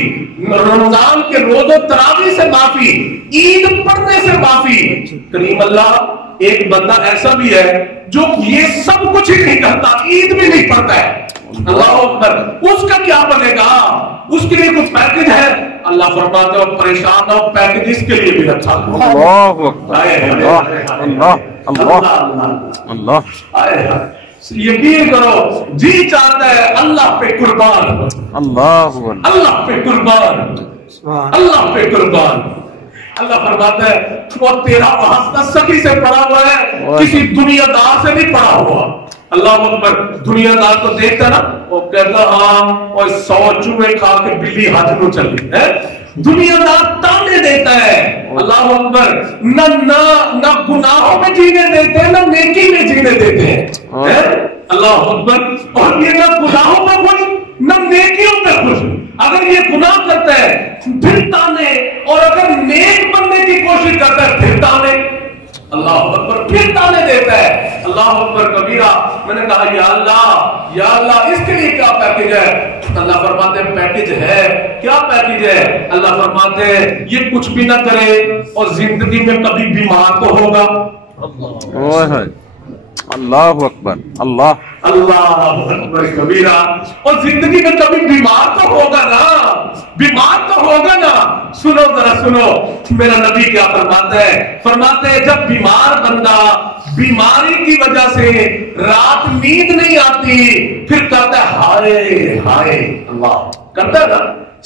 رمضان کے روز و تراویح سے معافی، عید پڑھنے سے معافی، کریم اللہ ایک بندہ ایسا بھی ہے جو یہ سب کچھ ہی نہیں کرتا، عید بھی نہیں پڑھتا ہے، اللہ اکبر، اس کا کیا بنے گا؟ اس کے لیے کچھ پیکج ہے؟ اللہ فرماتے ہو پریشان ہو، پیکج اس کے لیے بھی رکھا۔ اللہ اکبر، اللہ اللہ اللہ، یقین کرو جی چاہتا ہے اللہ پہ قربان، اللہ پہ قربان، اللہ پہ قربان۔ اللہ فرماتا ہے وہ تیرا واسطہ سخی سے پڑا ہوا ہے، کسی دنیا دار سے نہیں پڑا ہوا۔ اللہ اکبر، دنیا دار تو دیکھتا نا، وہ کہتا ہاں اور 100 چوہے کھا کے بلی حج نو چلی ہے، دنیا دار تانے دیتا ہے، اللہ اکبر، نہ گناہوں میں جینے دیتے ہیں، نہ نیکی میں جینے دیتے ہیں، اللہ اکبر، اور یہ نہ گناہوں میں خوش نہ نیکیوں میں خوش۔ اگر یہ گناہ کرتا ہے پھر تانے، اور اگر نیک بننے کی کوشش کرتا ہے پھر تانے، اللہ اکبر، پھر تانے دیتا ہے، اللہ اکبر کبیرہ۔ میں نے کہا یا اللہ اس کے لیے کیا پیکج ہے؟ اللہ فرماتے ہیں پیکج ہے۔ کیا پیکج ہے؟ اللہ فرماتے ہیں یہ کچھ بھی نہ کرے اور زندگی میں کبھی بیمار تو ہوگا، اللہ اکبر، اللہ اکبر کبیرہ، اور زندگی میں کبھی بیمار تو ہوگا نا، بیمار تو ہوگا نا۔ سنو ذرا سنو میرا نبی کیا فرماتا ہے، فرماتے ہیں جب بیمار بندہ بیماری کی وجہ سے رات نیند نہیں آتی، پھر کہتا ہے ہائے ہائے، اللہ کرتا ہے نا،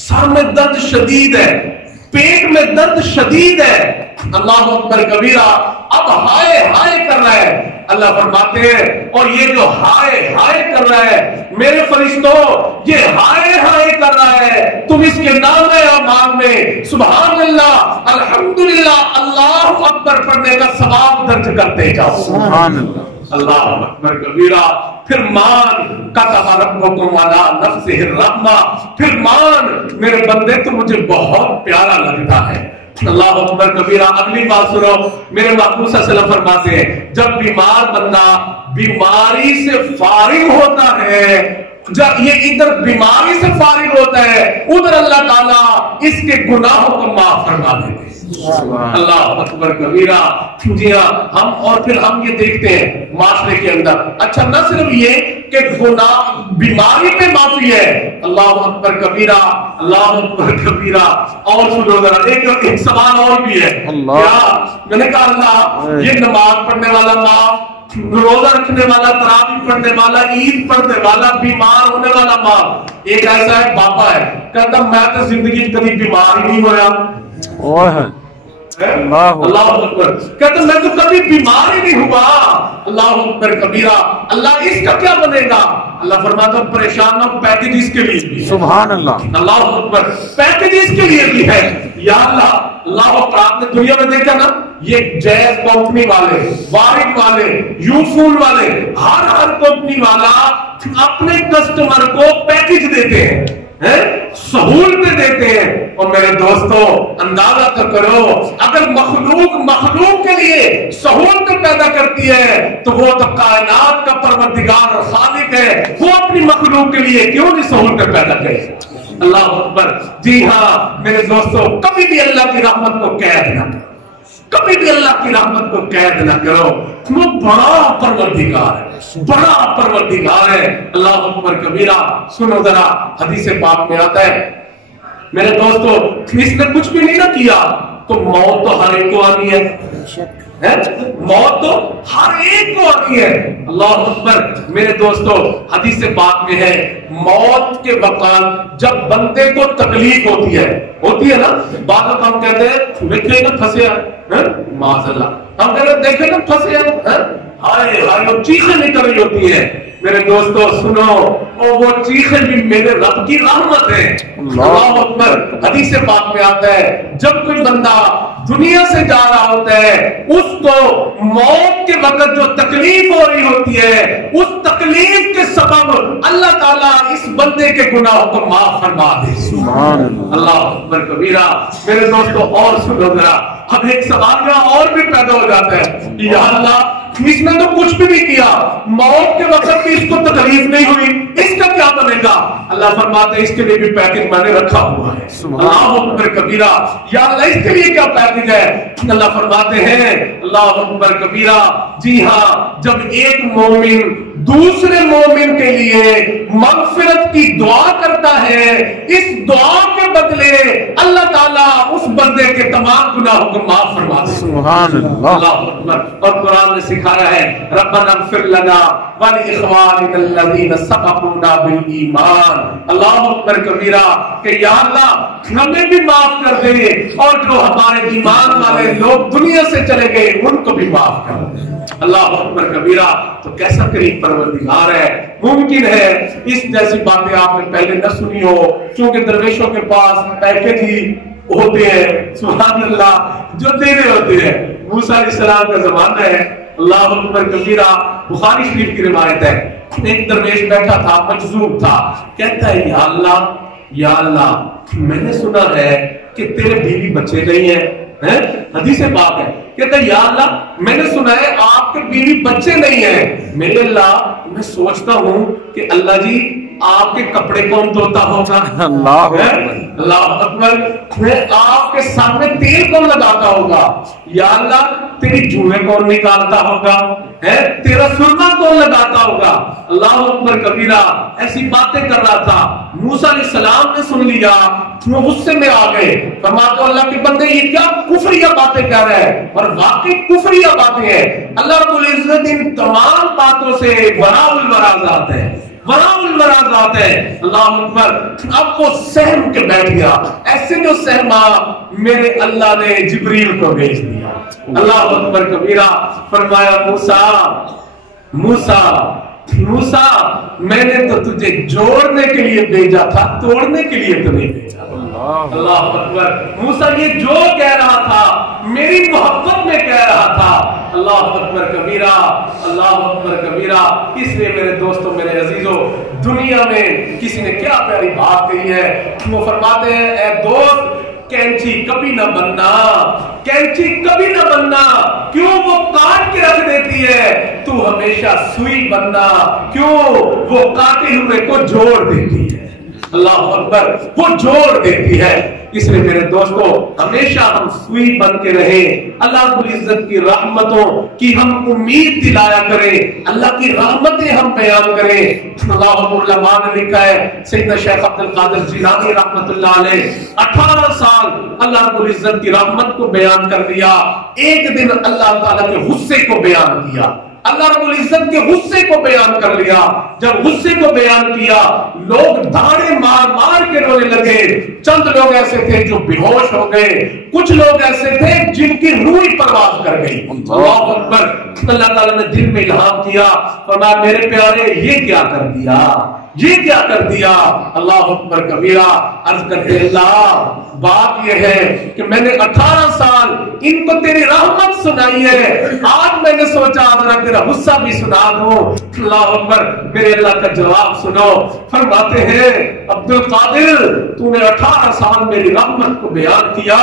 سر میں درد شدید ہے، پیٹ میں درد شدید ہے، اللہ اکبر کبیرہ، اب ہائے ہائے کر رہا ہے۔ اللہ فرماتے ہیں اور یہ جو ہائے ہائے کر رہا ہے میرے فرشتوں، یہ ہائے ہائے کر رہا ہے، تم اس کے نام اعمال میں سبحان اللہ، الحمدللہ، اللہ اکبر پڑھنے کا ثواب درج کرتے جاؤ، سبحان اللہ، اللہ اکبر کبیرہ۔ پھر مان کتب ربکم علی نفسہ الرحمہ، پھر مان میرے بندے تو مجھے بہت پیارا لگتا ہے، اللہ اکبر کبیرہ۔ اگلی بات سنو، میرے محبوب صلی اللہ علیہ وسلم فرماتے ہیں جب بیمار بندہ بیماری سے فارغ ہوتا ہے، جب یہ ادھر بیماری سے فارغ ہوتا ہے ادھر اللہ تعالیٰ اس کے گناہوں کو معاف فرما دیتے ہیں، اللہ اکبر کبیرہ۔ جی ہاں، ہم اور پھر ہم یہ دیکھتے ہیں معاشرے کے اندر، اچھا نہ صرف یہ کہ گناہ بیماری پہ معافی ہے، اللہ اکبر کبیرہ، اللہ اکبر کبیرہ، اور سنو ذرا ایک سوال اور بھی ہے، کیا میں نے کہا اللہ یہ نماز پڑھنے والا معاف، روزہ رکھنے والا، تراویح پڑھنے والا، عید پڑھنے والا، بیمار ہونے والا معاف، ایک ایسا ہے باپا ہے کہتا میں تو زندگی کبھی بیمار ہی نہیں ہوا، اللہ اکبر، کہتے میں تو کبھی بیمار ہی نہیں ہوا، اللہ اکبر کبیرہ۔ اللہ اس کا کیا بنے گا؟ اللہ فرماتا پریشان نہ، پیکج اس کے لیے بھی ہے، سبحان اللہ، اللہ اکبر، پیکج اس کے لیے بھی ہے، یا اللہ، اللہ اکبر۔ آپ نے دنیا میں دیکھا نا یہ جیز کمپنی والے، وارڈ والے، یو فول والے، ہر کمپنی والا اپنے کسٹمر کو پیکج دیتے ہیں، سہولتیں دیتے ہیں، اور میرے دوستو اندازہ تو کرو اگر مخلوق کے لیے سہولتیں پیدا کرتی ہے تو وہ تو کائنات کا پروردگار اور خالق ہے، وہ اپنی مخلوق کے لیے کیوں نہیں سہولتیں پیدا کرے، اللہ اکبر۔ جی ہاں میرے دوستو، کبھی بھی اللہ کی رحمت کو قید نہ کرو، کبھی بھی اللہ کی رحمت کو قید نہ کرو، وہ بڑا پروردگار ہے، بڑا پروردگار ہے، اللہ اکبر کبیرہ۔ سنو ذرا حدیث پاک میں آتا ہے میرے دوستو، اس نے کچھ بھی نہیں نہ کیا تو موت تو ہر ایک کو آنی ہے، موت تو ہر ایک کو آنی ہے، اللہ اکبر۔ میرے دوستو حدیث پاک میں ہے موت کے وقت جب بندے کو تکلیف ہوتی ہے نا، بعد میں ہم کہتے ہیں دیکھیں نا پھنسے ہیں، معاذ اللہ، ہم کہتے ہیں دیکھیں نا پھنسے ہیں، ہائے ہائے، اور چیخیں نکل رہی ہوتی ہیں۔ میرے دوستو سنو، اور وہ چیخیں بھی میرے رب کی رحمت ہے. اللہ اکبر. حدیث پاک میں آتا ہے جب کوئی بندہ دنیا سے جا رہا ہوتا ہے اس کو موت کے وقت جو تکلیف ہو رہی ہوتی ہے اس تکلیف کے سبب اللہ تعالیٰ اس بندے کے گناہوں کو معاف فرما دے. سبحان اللہ اکبر کبیرہ. میرے دوستو اور سنو ذرا, اب ایک سوال اور بھی پیدا ہو جاتا ہے, یا اللہ اس نے تو کچھ بھی نہیں کیا, موت کے وقت بھی اس کو تکلیف نہیں ہوئی, اس کا کیا بنے گا؟ اللہ فرماتے ہیں اس کے لیے بھی پیکج میں نے رکھا ہوا ہے. اللہ اکبر کبیرہ. یا اللہ اس کے لیے کیا پیکج ہے؟ اللہ فرماتے ہیں اللہ اکبر کبیرہ, جی ہاں, جب ایک مومن دوسرے مومن کے لیے مغفرت کی دعا کرتا ہے اس دعا کے بدلے اللہ تعالیٰ اس بندے کے تمام گناہوں کو معاف فرما دے. سبحان اللہ. اور قرآن نے سکھایا ہے ربنا اغفر لنا ولاخواننا الذین سبقونا بالایمان. اللہ اکبر کبیرہ کہ یا اللہ ہمیں بھی معاف کر دے اور جو ہمارے ایمان والے لوگ دنیا سے چلے گئے ان کو بھی معاف کر دے. اللہ اکبر کبیرہ. تو کیسا کریم پروردگار ہے. ممکن ہے اس جیسی باتیں آپ نے پہلے نہ سنی ہو کیونکہ درویشوں کے پاس پیکج ہی ہوتے ہیں سبحان اللہ جو دے رہے ہوتے ہیں. موسیٰ علیہ السلام کا زمانہ ہے. اللہ اکبر کبیرہ. بخاری شریف کی روایت ہے ایک درویش بیٹھا تھا, مجذوب تھا, کہتا ہے یا اللہ میں نے سنا ہے کہ تیرے بیوی بچے نہیں ہیں. حدیث پاک ہے. کہتا ہے یا اللہ میں نے سنا ہے آپ کے بیوی بچے نہیں ہیں. میرے اللہ میں سوچتا ہوں کہ اللہ جی آپ کے کپڑے کون دھوتا ہوگا؟ اللہ اکبر. آپ کے سامنے تیل کون لگاتا ہوگا؟ یا اللہ تیری جوئیں کون نکالتا ہوگا؟ تیرا سرما کون لگاتا ہوگا؟ اللہ اکبر کبیرہ. ایسی باتیں کر رہا تھا. موسیٰ علیہ السلام نے سن لیا, وہ غصے میں آ گئے. فرماتے اللہ کے بندے یہ کیا کفریہ باتیں کہہ رہے ہیں, اور واقعی کفریہ باتیں ہیں. اللہ رب العزت ان تمام باتوں سے وراء الورا ذات ہے, وراء الورا ذات ہے. اللہ اکبر. اب وہ سہم کے بیٹھ گیا. ایسے جو سہما میرے اللہ نے جبریل کو بھیج دیا. اللہ اکبر کبیرہ. فرمایا موسیٰ میں نے تو تجھے جوڑنے کے لیے بھیجا تھا, توڑنے کے لیے تو نہیں بھیجا. اللہ اکبر. موسیٰ یہ جو کہہ رہا تھا میری محبت میں کہہ رہا تھا. اللہ اکبر کبیرہ. اللہ اکبر کبیرہ. اس لیے میرے دوستوں میرے عزیزوں دنیا میں کسی نے کیا پیاری بات کہی ہے. وہ فرماتے ہیں اے دوست کینچی کبھی نہ بننا, کینچی کبھی نہ بننا. کیوں وہ کاٹ کے رکھ دیتی ہے, تو ہمیشہ سوئی بننا. کیوں وہ کاٹے ہوئے کو جوڑ دیتی ہے. اللہ اکبر. وہ جوڑ دیتی ہے. اس لیے میرے دوستو ہمیشہ ہم سوئی بن کے رہیں. اللہ رب العزت کی رحمتوں کی ہم امید دلایا کریں, اللہ کی رحمتیں ہم بیان کریں. اللہ العلماء نے لکھا ہے سیدنا شیخ عبد القادر جیلانی رحمت اللہ علیہ 18 سال اللہ رب العزت کی رحمت کو بیان کر دیا. ایک دن اللہ تعالیٰ کے غصے کو بیان کیا, اللہ رب العزت کے غصے کو بیان کر لیا. جب غصے کو بیان کیا لوگ دھاڑے مار مار کے رونے لگے. چند لوگ ایسے تھے جو بے ہوش ہو گئے, کچھ لوگ ایسے تھے جن کی روح پرواز کر گئی. اللہ اکبر. اللہ تعالیٰ نے دل میں الہام کیا, فرمایا میرے پیارے یہ کیا کر دیا, یہ کیا کر دیا. اللہ اکبر کبیرہ. عرض کرتے اللہ بات یہ ہے کہ میں نے 18 سال ان کو تیری رحمت سنائی ہے, آج میں نے سوچا ذرا تیرا غصہ بھی سنا دوں. اللہ اکبر. میرے اللہ کا جواب سنو. فرماتے ہیں عبد القادر تو نے 18 سال میری رحمت کو بیان کیا,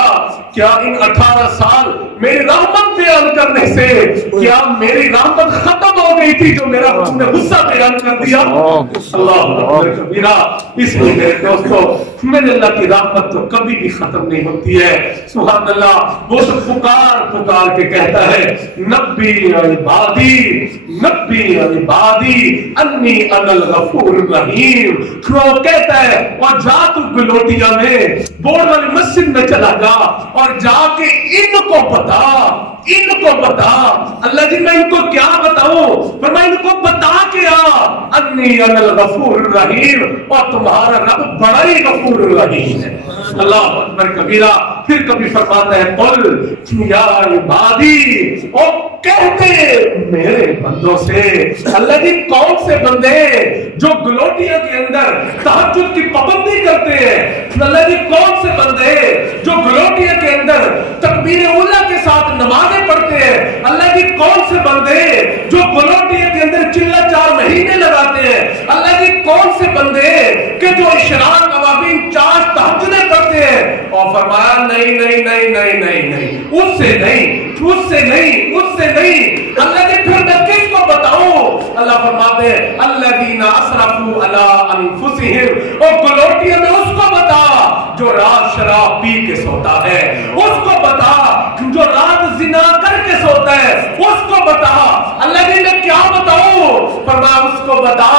کیا ان 18 سال میری رحمت بیان کرنے سے کیا میری رحمت ختم ہو گئی تھی جو میرا تم نے غصہ بیان کر دیا؟ اللہ اکبر کبیرہ. اس لیے میرے دوستو میرے اللہ کی رحمت تو کبھی بھی ختم نہیں ہوتی ہے. سبحان اللہ. وہ تو پکار کے کہتا ہے نبی عبادی نبی عبادی انی انا الغفور الرحیم. وہ کہتا ہے اور جا تو گلوٹیا میں بورڈ والی مسجد میں چلا گا اور جا کے ان کو بتا ان کو بتا۔ اللہ جی میں ان کو کیا بتاؤں؟ فرمایا ان کو بتا کیا انی انا الغفور الرحیم، اور تمہارا رب بڑا ہی غفور الرحیم ہے۔ اللہ اکبر کبیرہ۔ پھر کبھی فرماتا ہے قل یا عبادی، اور کہتے میرے بندوں سے۔ اللہ جی کون سے بندے جو گلوٹیاں کے اندر تہجد کی پابندی کرتے ہیں؟ اللہ جی کون سے بندے جو گلوٹیاں کے اندر تکبیر اولیٰ کے ساتھ نمازیں پڑھتے ہیں؟ اللہ جی کون سے بندے جو گلوٹیاں کے اندر چلہ 4 مہینے لگاتے ہیں؟ اللہ جی کون سے بندے کہ جو اشراق اوابین 4 تہجدیں پڑھتے ہیں؟ اور فرمایا نہیں نہیں نہیں نہیں نہیں نہیں، اس سے نہیں، اس سے نہیں، اس سے نہیں۔ اللہ جی پھر میں کس کو بتاؤں؟ اللہ فرماتے ہیں الذین اسرفوا علی انفسہم، اور گلوٹیوں میں اس کو بتا جو رات شراب پی کے سوتا ہے، اس کو بتا جو رات زنا کر کے سوتا ہے، اس کو بتا۔ اللہ جی میں کیا بتاؤں؟ فرمایا اس کو بتا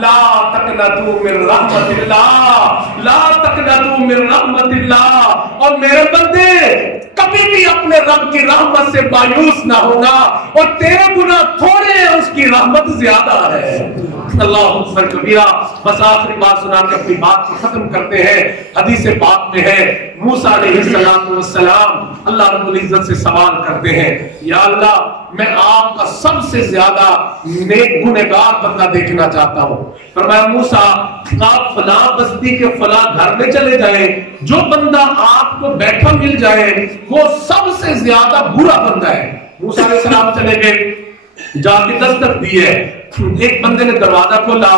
لا تقنطوا من رحمت اللہ، لا تقنطوا من رحمت اللہ، اور میرے بندے کبھی بھی اپنے رب کی رحمت سے مایوس نہ ہونا، اور تیرے گناہ تھوڑے ہیں اس کی رحمت زیادہ ہے۔ اللہ اکبر کبیرہ۔ بس آخری بات سنا کے اپنی بات کو ختم کرتے ہیں۔ حدیث پاک میں ہے موسیٰ علیہ السلام اللہ رب العزت سے سوال کرتے ہیں یا اللہ میں آپ کا سب سے زیادہ نیک گنہگار بندہ دیکھنا چاہتا ہوں۔ فرمایا موسیٰ آپ فلاں بستی کے فلاں گھر میں چلے جائیں، جو بندہ آپ کو بیٹھا مل جائے وہ سب سے زیادہ برا بندہ ہے۔ موسیٰ علیہ السلام چلے گئے، جا کے دستک دی ہے، ایک بندے نے دروازہ کھولا،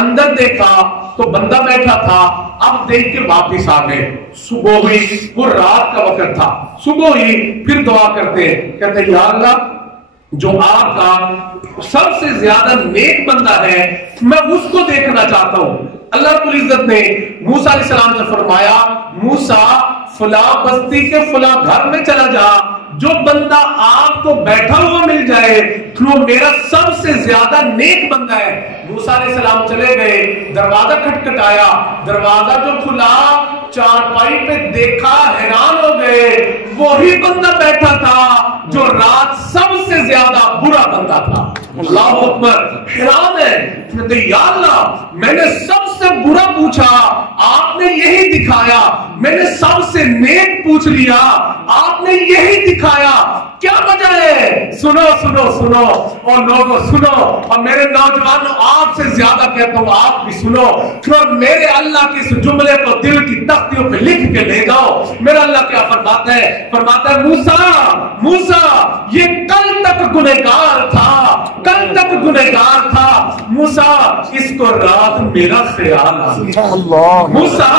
اندر دیکھا تو بندہ بیٹھا تھا، اب دیکھ کے واپس آ گئے۔ صبح ہوئی، وہ رات کا وقت تھا، صبح ہوئی پھر دعا کرتے کہتے یا اللہ جو آپ کا سب سے زیادہ نیک بندہ ہے میں اس کو دیکھنا چاہتا ہوں۔ اللہ رب العزت نے موسیٰ علیہ السلام سے فرمایا موسیٰ فلاں بستی کے فلاں گھر میں چلا جا، جو بندہ آپ کو بیٹھا ہوا مل جائے وہ میرا سب سے زیادہ نیک بندہ ہے۔ موسیٰ علیہ السلام چلے گئے، دروازہ کھٹکھٹایا، دروازہ جو کھلا چارپائی پہ دیکھا، حیران ہو گئے، وہی بندہ بیٹھا تھا جو رات سب سے زیادہ برا بندہ تھا۔ اللہ اکبر، حیران ہے یا اللہ میں نے سب سے برا پوچھا آپ نے یہی دکھایا، میں نے سب سے نیک پوچھ لیا آپ نے یہی دکھایا، کیا وجہ ہے؟ سنو سنو سنو اور لوگوں سنو، اور میرے نوجوانوں آپ سے زیادہ کہتا ہوں آپ بھی سنو، اور میرے اللہ کے اس جملے کو دل کی تختیوں پہ لکھ کے لے جاؤ۔ میرا اللہ کیا فرماتا ہے؟ فرماتا ہے موسیٰ یہ کل تک گنہگار تھا، کل تک گنہگار تھا، موسیٰ اس کو رات میرا خیال آ گیا، موسیٰ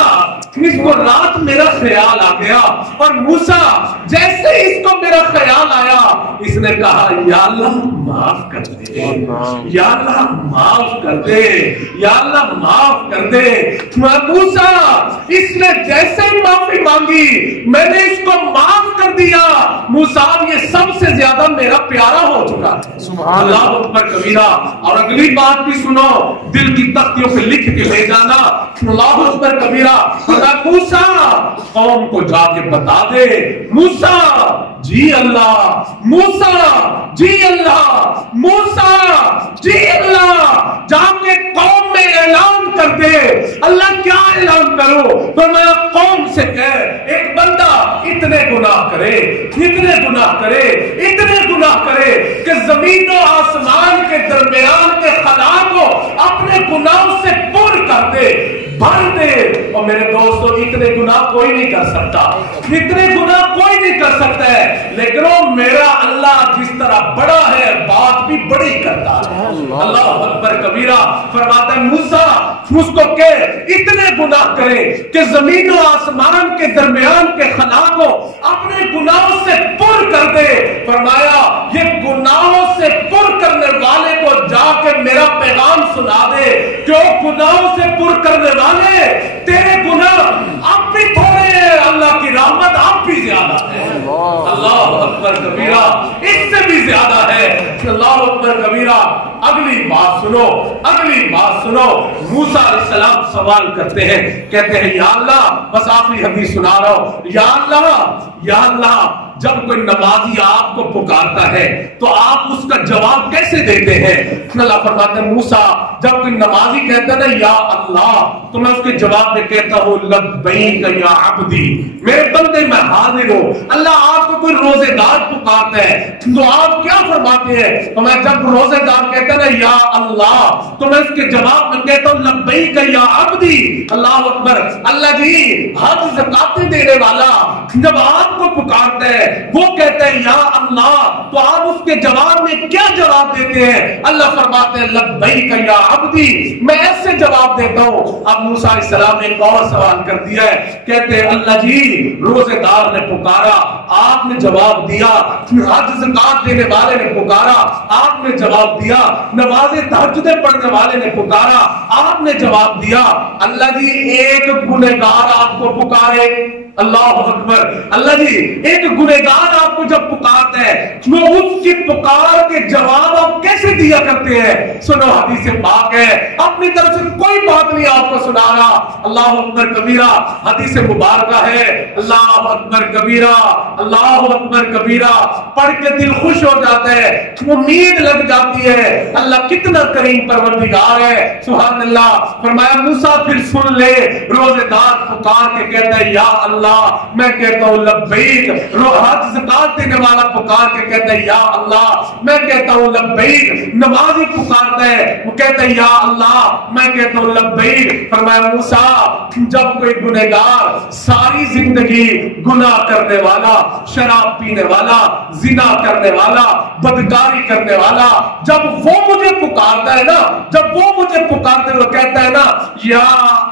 اس کو رات میرا خیال آ گیا، اور موسیٰ جیسے اس کو میرا خیال آیا اس نے کہا یا اللہ معاف کر دے، یا اللہ معاف کر دے، یا اللہ معاف کر دے۔ موسیٰ اس نے جیسے معافی مانگی میں نے اس کو معاف کر دیا، موسیٰ یہ سب سے زیادہ میرا پیارا ہو چکا۔ اللہ اکبر کبیرہ۔ اور اگلی بات بھی سنو، دل کی تختیوں پہ لکھ کے لے جانا۔ اللہ اکبر کبیرہ۔ موسیٰ قوم کو جا کے بتا دے، موسیٰ جی اللہ، موسیٰ جی اللہ، موسیٰ جی اللہ، جا کے قوم میں اعلان کر دے۔ اللہ کیا اعلان کرو؟ فرمایا قوم سے کہہ ایک بندہ اتنے گناہ کرے، اتنے گناہ کرے، اتنے گناہ کرے کہ زمین و آسمان کے درمیان کے خلا کو اپنے گناہوں سے پر کر دے، بھر دے۔ اور میرے دوستو اتنے گناہ کوئی نہیں کر سکتا، اتنے گناہ کوئی نہیں کر سکتا ہے، لیکن وہ میرا اللہ جس طرح بڑا ہے بات بھی بڑی کرتا ہے۔ اللہ اکبر کبیرہ۔ فرماتا ہے موسیٰ اس کو کہ اتنے گناہ کرے کہ زمین و آسمان کے درمیان کے خلا کو اپنے گناہوں سے پر کر دے۔ فرمایا یہ گناہوں سے پر کرنے والے کو جا کے میرا پیغام سنا دے کہ وہ گناہوں سے پر کرنے والے تیرے گناہ اب بھی تھوڑے ہیں، اللہ کی رحمت اب بھی زیادہ ہے۔ اللہ اکبر کبیرہ، اس سے بھی زیادہ ہے۔ اللہ اکبر کبیرہ۔ اگلی بات سنو، اگلی بات سنو۔ موسیٰ علیہ السلام سوال کرتے ہیں، کہتے ہیں یا اللہ، بس آخری حدیث سنا رہا ہوں، یا اللہ جب کوئی نمازی آپ کو پکارتا ہے تو آپ اس کا جواب کیسے دیتے ہیں؟ اللہ فرماتے ہیں موسیٰ جب کوئی نمازی کہتا ہے نا یا اللہ تو میں اس کے جواب میں کہتا ہوں لبیک یا عبدی، میرے بندے میں حاضر ہوں۔ اللہ آپ کو کوئی روزے دار پکارتا ہے تو آپ کیا فرماتے ہیں؟ تو میں جب روزے دار کہتا ہے نا یا اللہ تو میں اس کے جواب میں کہتا ہوں لبیک یا عبدی۔ اللہ اکبر۔ اللہ جی حج زکات دینے والا جب آپ کو پکارتا ہے وہ کہتا ہے یا اللہ تو آپ اس کے جواب میں کیا جواب دیتے ہیں؟ اللہ فرماتے ہیں لبیک یا عبدی، میں ایسے جواب دیتا ہوں۔ اب موسیٰ علیہ السلام نے ایک اور سوال کر دیا ہے، کہتے ہیں اللہ جی روزے دار نے پکارا آپ نے جواب دیا، حج زکات دینے والے نے پکارا آپ نے جواب دیا، نماز تہجد پڑھنے والے نے پکارا آپ نے جواب دیا، اللہ جی ایک گنہگار آپ کو پکارے، اللہ اکبر، اللہ جی ایک گنہگار آپ کو جب پکارتا ہے تو اس کی پکار کے جواب آپ کیسے دیا کرتے ہیں؟ سنو حدیث پاک ہے، اپنی طرف سے کوئی بات نہیں آپ کو سنا رہا، اللہ اکبر کبیرہ، حدیث مبارکہ ہے، اللہ اکبر کبیرہ، اللہ اکبر کبیرہ، پڑھ کے دل خوش ہو جاتا ہے، امید لگ جاتی ہے، اللہ کتنا کریم پروردگار ہے، سبحان اللہ۔ فرمایا موسیٰ پھر سن لے، روزے دار پکار کے کہتا ہے یا اللہ، میں کہتا ہوں لبیک، حج زکات دینے والا پکار کے کہتا ہے یا اللہ، میں کہتا ہوں لبیک، نمازی پکارتا ہے وہ کہتا ہے یا اللہ، میں کہتا ہوں لبیک۔ فرمایا موسیٰ جب کوئی گنہگار ساری زندگی گناہ کرنے والا، شراب پینے والا، زنا کرنے والا، بدکاری کرنے والا، جب وہ مجھے پکارتا ہے نا، جب وہ مجھے پکارتے ہوئے کہتا ہے نا یا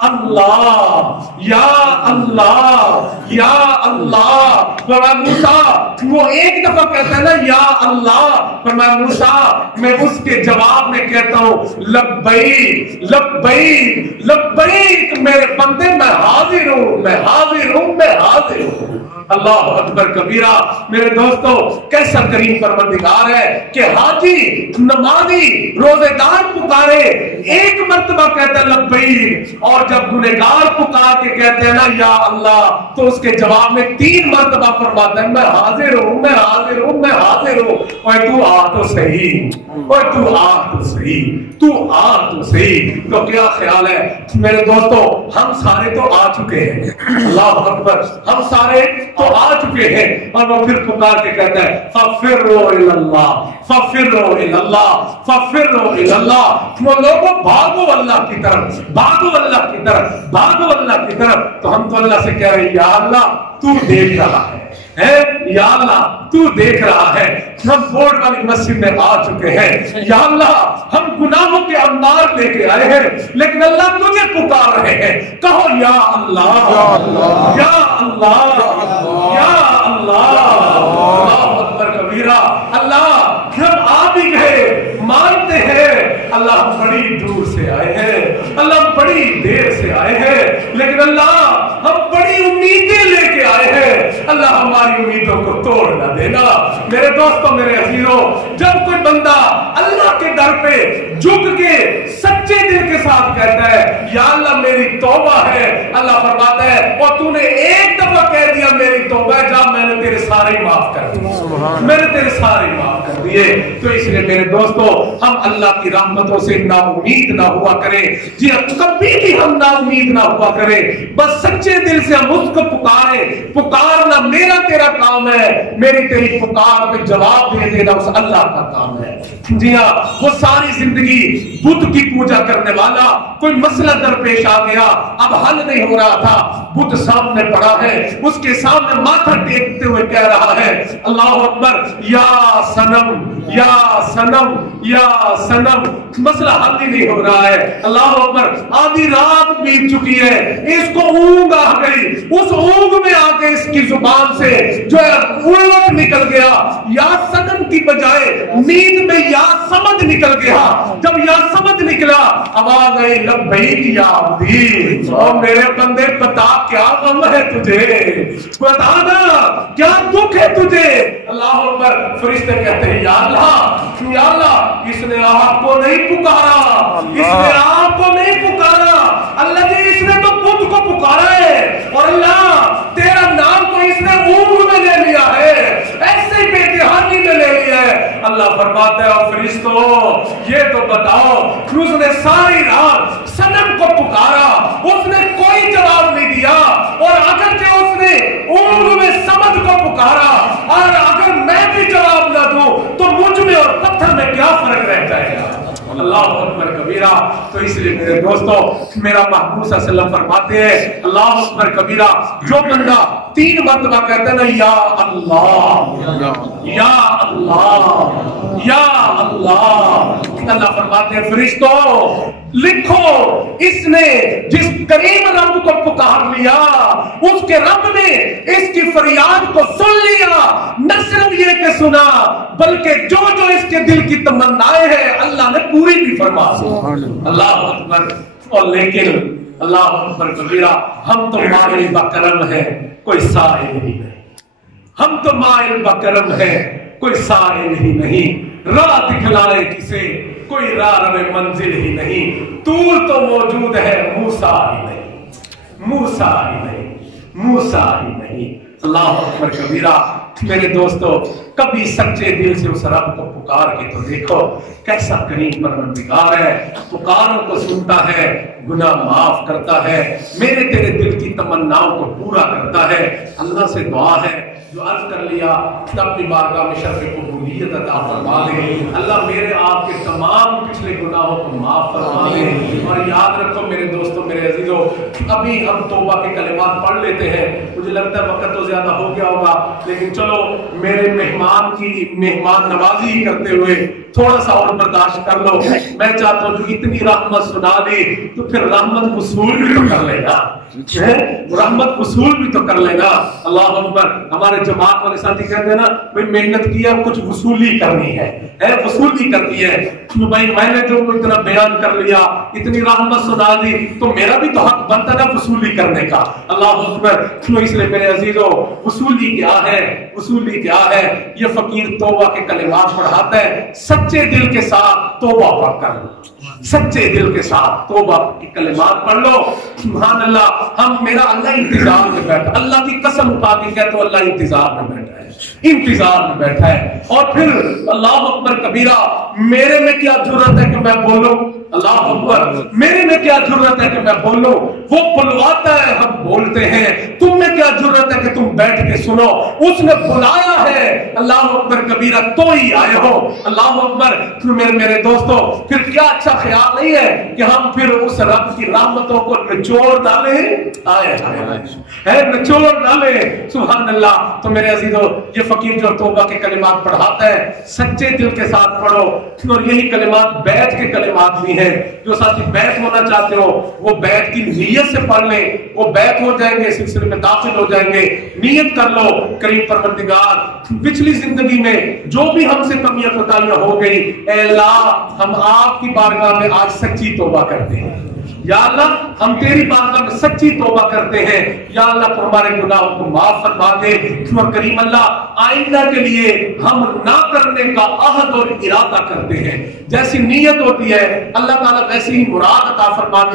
اللہ یا اللہ یا اللہ، فرمایا موسیٰ وہ ایک دفعہ کہتا ہے نا یا اللہ، فرمایا موسیٰ میں اس کے جواب میں کہتا ہوں لبیک لبیک لبیک، میرے بندے میں حاضر ہوں میں حاضر ہوں میں حاضر ہوں۔ اللہ اکبر کبیرہ۔ میرے دوستو کیسا کریم پروردگار ہے کہ حاجی نمازی روزے دار پکارے ایک مرتبہ کہتا ہے لبیک، اور جب گنہگار پکار کے کہتے ہیں نا یا اللہ تو اس کے جواب میں 3 مرتبہ فرماتا ہے میں حاضر ہوں میں حاضر ہوں میں حاضر ہوں۔ اوے تو آ تو صحیح، اوے تو آ تو صحیح، تو آ تو صحیح۔ تو کیا خیال ہے میرے دوستو ہم سارے تو آ چکے ہیں، اللہ اکبر، ہم سارے تو آ چکے ہیں، اور وہ پھر پکار کے کہتا ہے ففروا الی اللہ ففروا الی اللہ ففروا الی اللہ، وہ لوگوں بھاگو اللہ کی طرف، بھاگو اللہ کی طرف، بھاگو اللہ کی طرف۔ تو ہم تو اللہ سے کہہ رہے ہیں یا اللہ تو دیکھ رہا ہے یا اللہ تو دیکھ رہا ہے، ہم بورڈ والی مسجد میں آ چکے ہیں، یا اللہ ہم گناہوں کے انبار لے کے آئے ہیں لیکن اللہ تجھے پکار رہے ہیں، کہو یا اللہ یا اللہ یا اللہ یا اللہ۔ اللہ اکبر کبیرہ۔ اللہ ہم آ بھی گئے، مانتے ہیں اللہ بڑی دور سے آئے ہیں، اللہ بڑی دیر سے آئے ہیں، لیکن اللہ ہم بڑی امیدیں لے کے آئے ہیں، اللہ ہماری امیدوں کو توڑ نہ دینا۔ میرے دوستوں میرے عزیزوں جب کوئی بندہ اللہ کے در پہ جھک کے سچے دل کے ساتھ کہتا ہے یا اللہ میری توبہ ہے، اللہ فرماتا ہے اور تو نے ایک دفعہ کہہ دیا میری توبہ ہے، جا میں نے تیرے سارے معاف کر دیے، میں نے تیرے سارے معاف کر دیے۔ تو اس لیے میرے دوستوں ہم اللہ کی رحمتوں سے نا امید نہ ہوا کریں، جی کبھی بھی ہم نا امید نہ ہوا کریں، بس سچے دل سے ہم اس کو پکاریں۔ پکارنا میرا تیرا کام ہے، میری تیری پکار پہ جواب دے دینا اس اللہ کا کام ہے۔ جی ہاں، وہ ساری زندگی بت کی پوجا کرنے والا، کوئی مسئلہ درپیش آ گیا، اب حل نہیں ہو رہا تھا، بت سامنے پڑا ہے، اس کے سامنے ماتھا ٹیکتے ہوئے کہہ رہا ہے اللہ اکبر یا صنم یا صنم یا صنم، مسئلہ حل ہی نہیں ہو رہا ہے۔ اللہ اکبر، آدھی رات بیت چکی ہے، اس کو اونگ آ گئی، اس اونگ میں آ کے اس کی زبان سے جو ہے الٹ نکل گیا، یا صنم کی بجائے نیند میں یا سمد نکل گیا۔ جب یا سمد نکلا آواز آئی لبیک یا عبدی، اور میرے بندے بتا کیا غم ہے تجھے، بتا نا کیا دکھ ہے تجھے۔ اللہ اکبر، فرشتے کہتے ہیں یا اللہ اس نے آپ کو نہیں پکارا، اس نے آپ کو نہیں پکارا، اللہ جی اس نے تو خود کو پکارا ہے، اور اللہ تیرا نام تو اس نے اونگ میں لے لیا ہے، ایسے بے دہانی میں لے لیا ہے۔ اللہ فرماتا ہے اور فرشتوں یہ تو بتاؤ، اس نے ساری رات صنم کو پکارا، اس نے کوئی جواب نہیں دیا، اور اگرچہ اس نے اونگ میں سمد کو پکارا، اور اگر میں بھی جواب نہ دوں تو مجھ میں اور پتھر میں کیا فرق رہ جائے گا؟ اللہ اکبر کبیرہ۔ تو اس لیے میرے دوستو، میرا محبوب صلی اللہ علیہ وسلم فرماتے ہیں اللہ اکبر کبیرہ، جو بندہ 3 مرتبہ کہتا ہے نا یا اللہ یا اللہ یا اللہ، اللہ فرماتے ہیں فرشتوں لکھو اس نے جس کریم رب کو پکار لیا، اس کے رب نے اس کی فریاد کو سن لیا، نہ صرف یہ کہ سنا بلکہ جو جو اس کے دل کی تمنائیں ہیں اللہ نے پوری بھی فرما دی۔ اللہ اکبر۔ اور لیکن اللہ اکبر کبیرہ، ہم تو مائل بکرم ہے، کوئی سائل ہی نہیں، ہم تو مائل بکرم ہے، کوئی سائل ہی نہیں، راہ دکھلائے کسے کوئی راہ روے منزل ہی نہیں، طور تو موجود ہے موسیٰ ہی نہیں، موسیٰ ہی نہیں، موسیٰ ہی نہیں۔ اللہ اکبر کبیرہ۔ میرے دوستو، کبھی سچے دل سے اس رب کو پکار کے تو دیکھو کیسا کریم پروردگار ہے، پکاروں کو سنتا ہے، گناہ معاف کرتا ہے، میرے تیرے دل کی تمناؤں کو پورا کرتا ہے۔ اللہ سے دعا ہے جو عرض کر لیا، اپنی بارگاہ میں شرف قبولیت عطا فرما دے، اللہ میرے آپ کے تمام پچھلے گناہوں کو معاف فرما دے۔ اور یاد رکھو میرے دوستو، میرے عزیزو، ابھی ہم توبہ کے کلمات پڑھ لیتے ہیں، مجھے لگتا ہے وقت تو زیادہ ہو گیا ہوگا، لیکن چلو میرے مہمان کی مہمان نوازی کرتے ہوئے تھوڑا سا اور برداشت کر لو۔ میں چاہتا ہوں جو اتنی رحمت سنا دی تو پھر رحمت وصول بھی تو کر لینا، رحمت وصول بھی تو کر لینا۔ اللہ اکبر۔ ہمارے جماعت والے ساتھی کہتے ہیں نا بھائی محنت کیا کچھ وصولی کرنی ہے، وصولی کرنی ہے، بھائی میں نے جو اتنا بیان کر لیا، اتنی رحمت سنا دی تو میرا بھی تو حق بنتا نا وصولی کرنے کا۔ اللہ اکبر۔ اس لیے میرے عزیزو، وصولی کیا ہے؟ وصولی کیا ہے؟ یہ فقیر توبہ کے کلمات پڑھاتا ہے، سچے دل کے ساتھ توبہ پڑھ کر، سچے دل کے ساتھ توبہ کے کلمات پڑھ لو۔ سبحان اللہ۔ ہم میرا اللہ انتظار میں بیٹھا، اللہ کی قسم اٹھا کے کہتے ہو اللہ انتظار میں بیٹھا ہے، انتظار میں بیٹھا ہے۔ اور پھر اللہ اکبر کبیرہ، میرے میں کیا جرأت ہے کہ میں بولوں؟ اللہ اکبر۔ میرے میں کیا جرأت ہے کہ میں بولوں؟ وہ بلواتا ہے ہم بولتے ہیں، تم میں کیا جرأت ہے کہ تم بیٹھ کے سنو؟ اس نے بلایا ہے اللہ اکبر کبیرہ تو ہی آئے ہو۔ اللہ اکبر۔ میرے دوستو، پھر کیا اچھا خیال نہیں ہے کہ ہم پھر اس رب کی رحمتوں کو نچوڑ ڈالیں، نچوڑ ڈالیں۔ سبحان اللہ۔ تو میرے عزیزو، یہ فقیر جو توبہ کے کلمات پڑھاتا ہے سچے دل کے ساتھ پڑھو، اور یہی کلمات بیعت کے کلمات بھی ہیں۔ جو ساتھی بیعت ہونا چاہتے ہو وہ بیعت کی نیت سے پڑھ لیں، وہ بیعت ہو جائیں گے، سلسلے میں داخل ہو جائیں گے۔ نیت کر لو، کریم پروردگار پچھلی زندگی میں جو بھی ہم سے کمیاں کوتاہیاں ہو گئی، اے اللہ ہم آپ کی بارگاہ میں آج سچی توبہ کرتے ہیں، یا اللہ ہم تیری بارگاہ میں سچی توبہ کرتے ہیں، یا اللہ تو ہمارے گناہوں کو معاف فرما دے۔ اور کریم اللہ آئندہ کے لیے ہم نہ کرنے کا عہد اور ارادہ کرتے ہیں، جیسی نیت ہوتی ہے اللہ تعالیٰ ویسی ہی مراد عطا فرما دے۔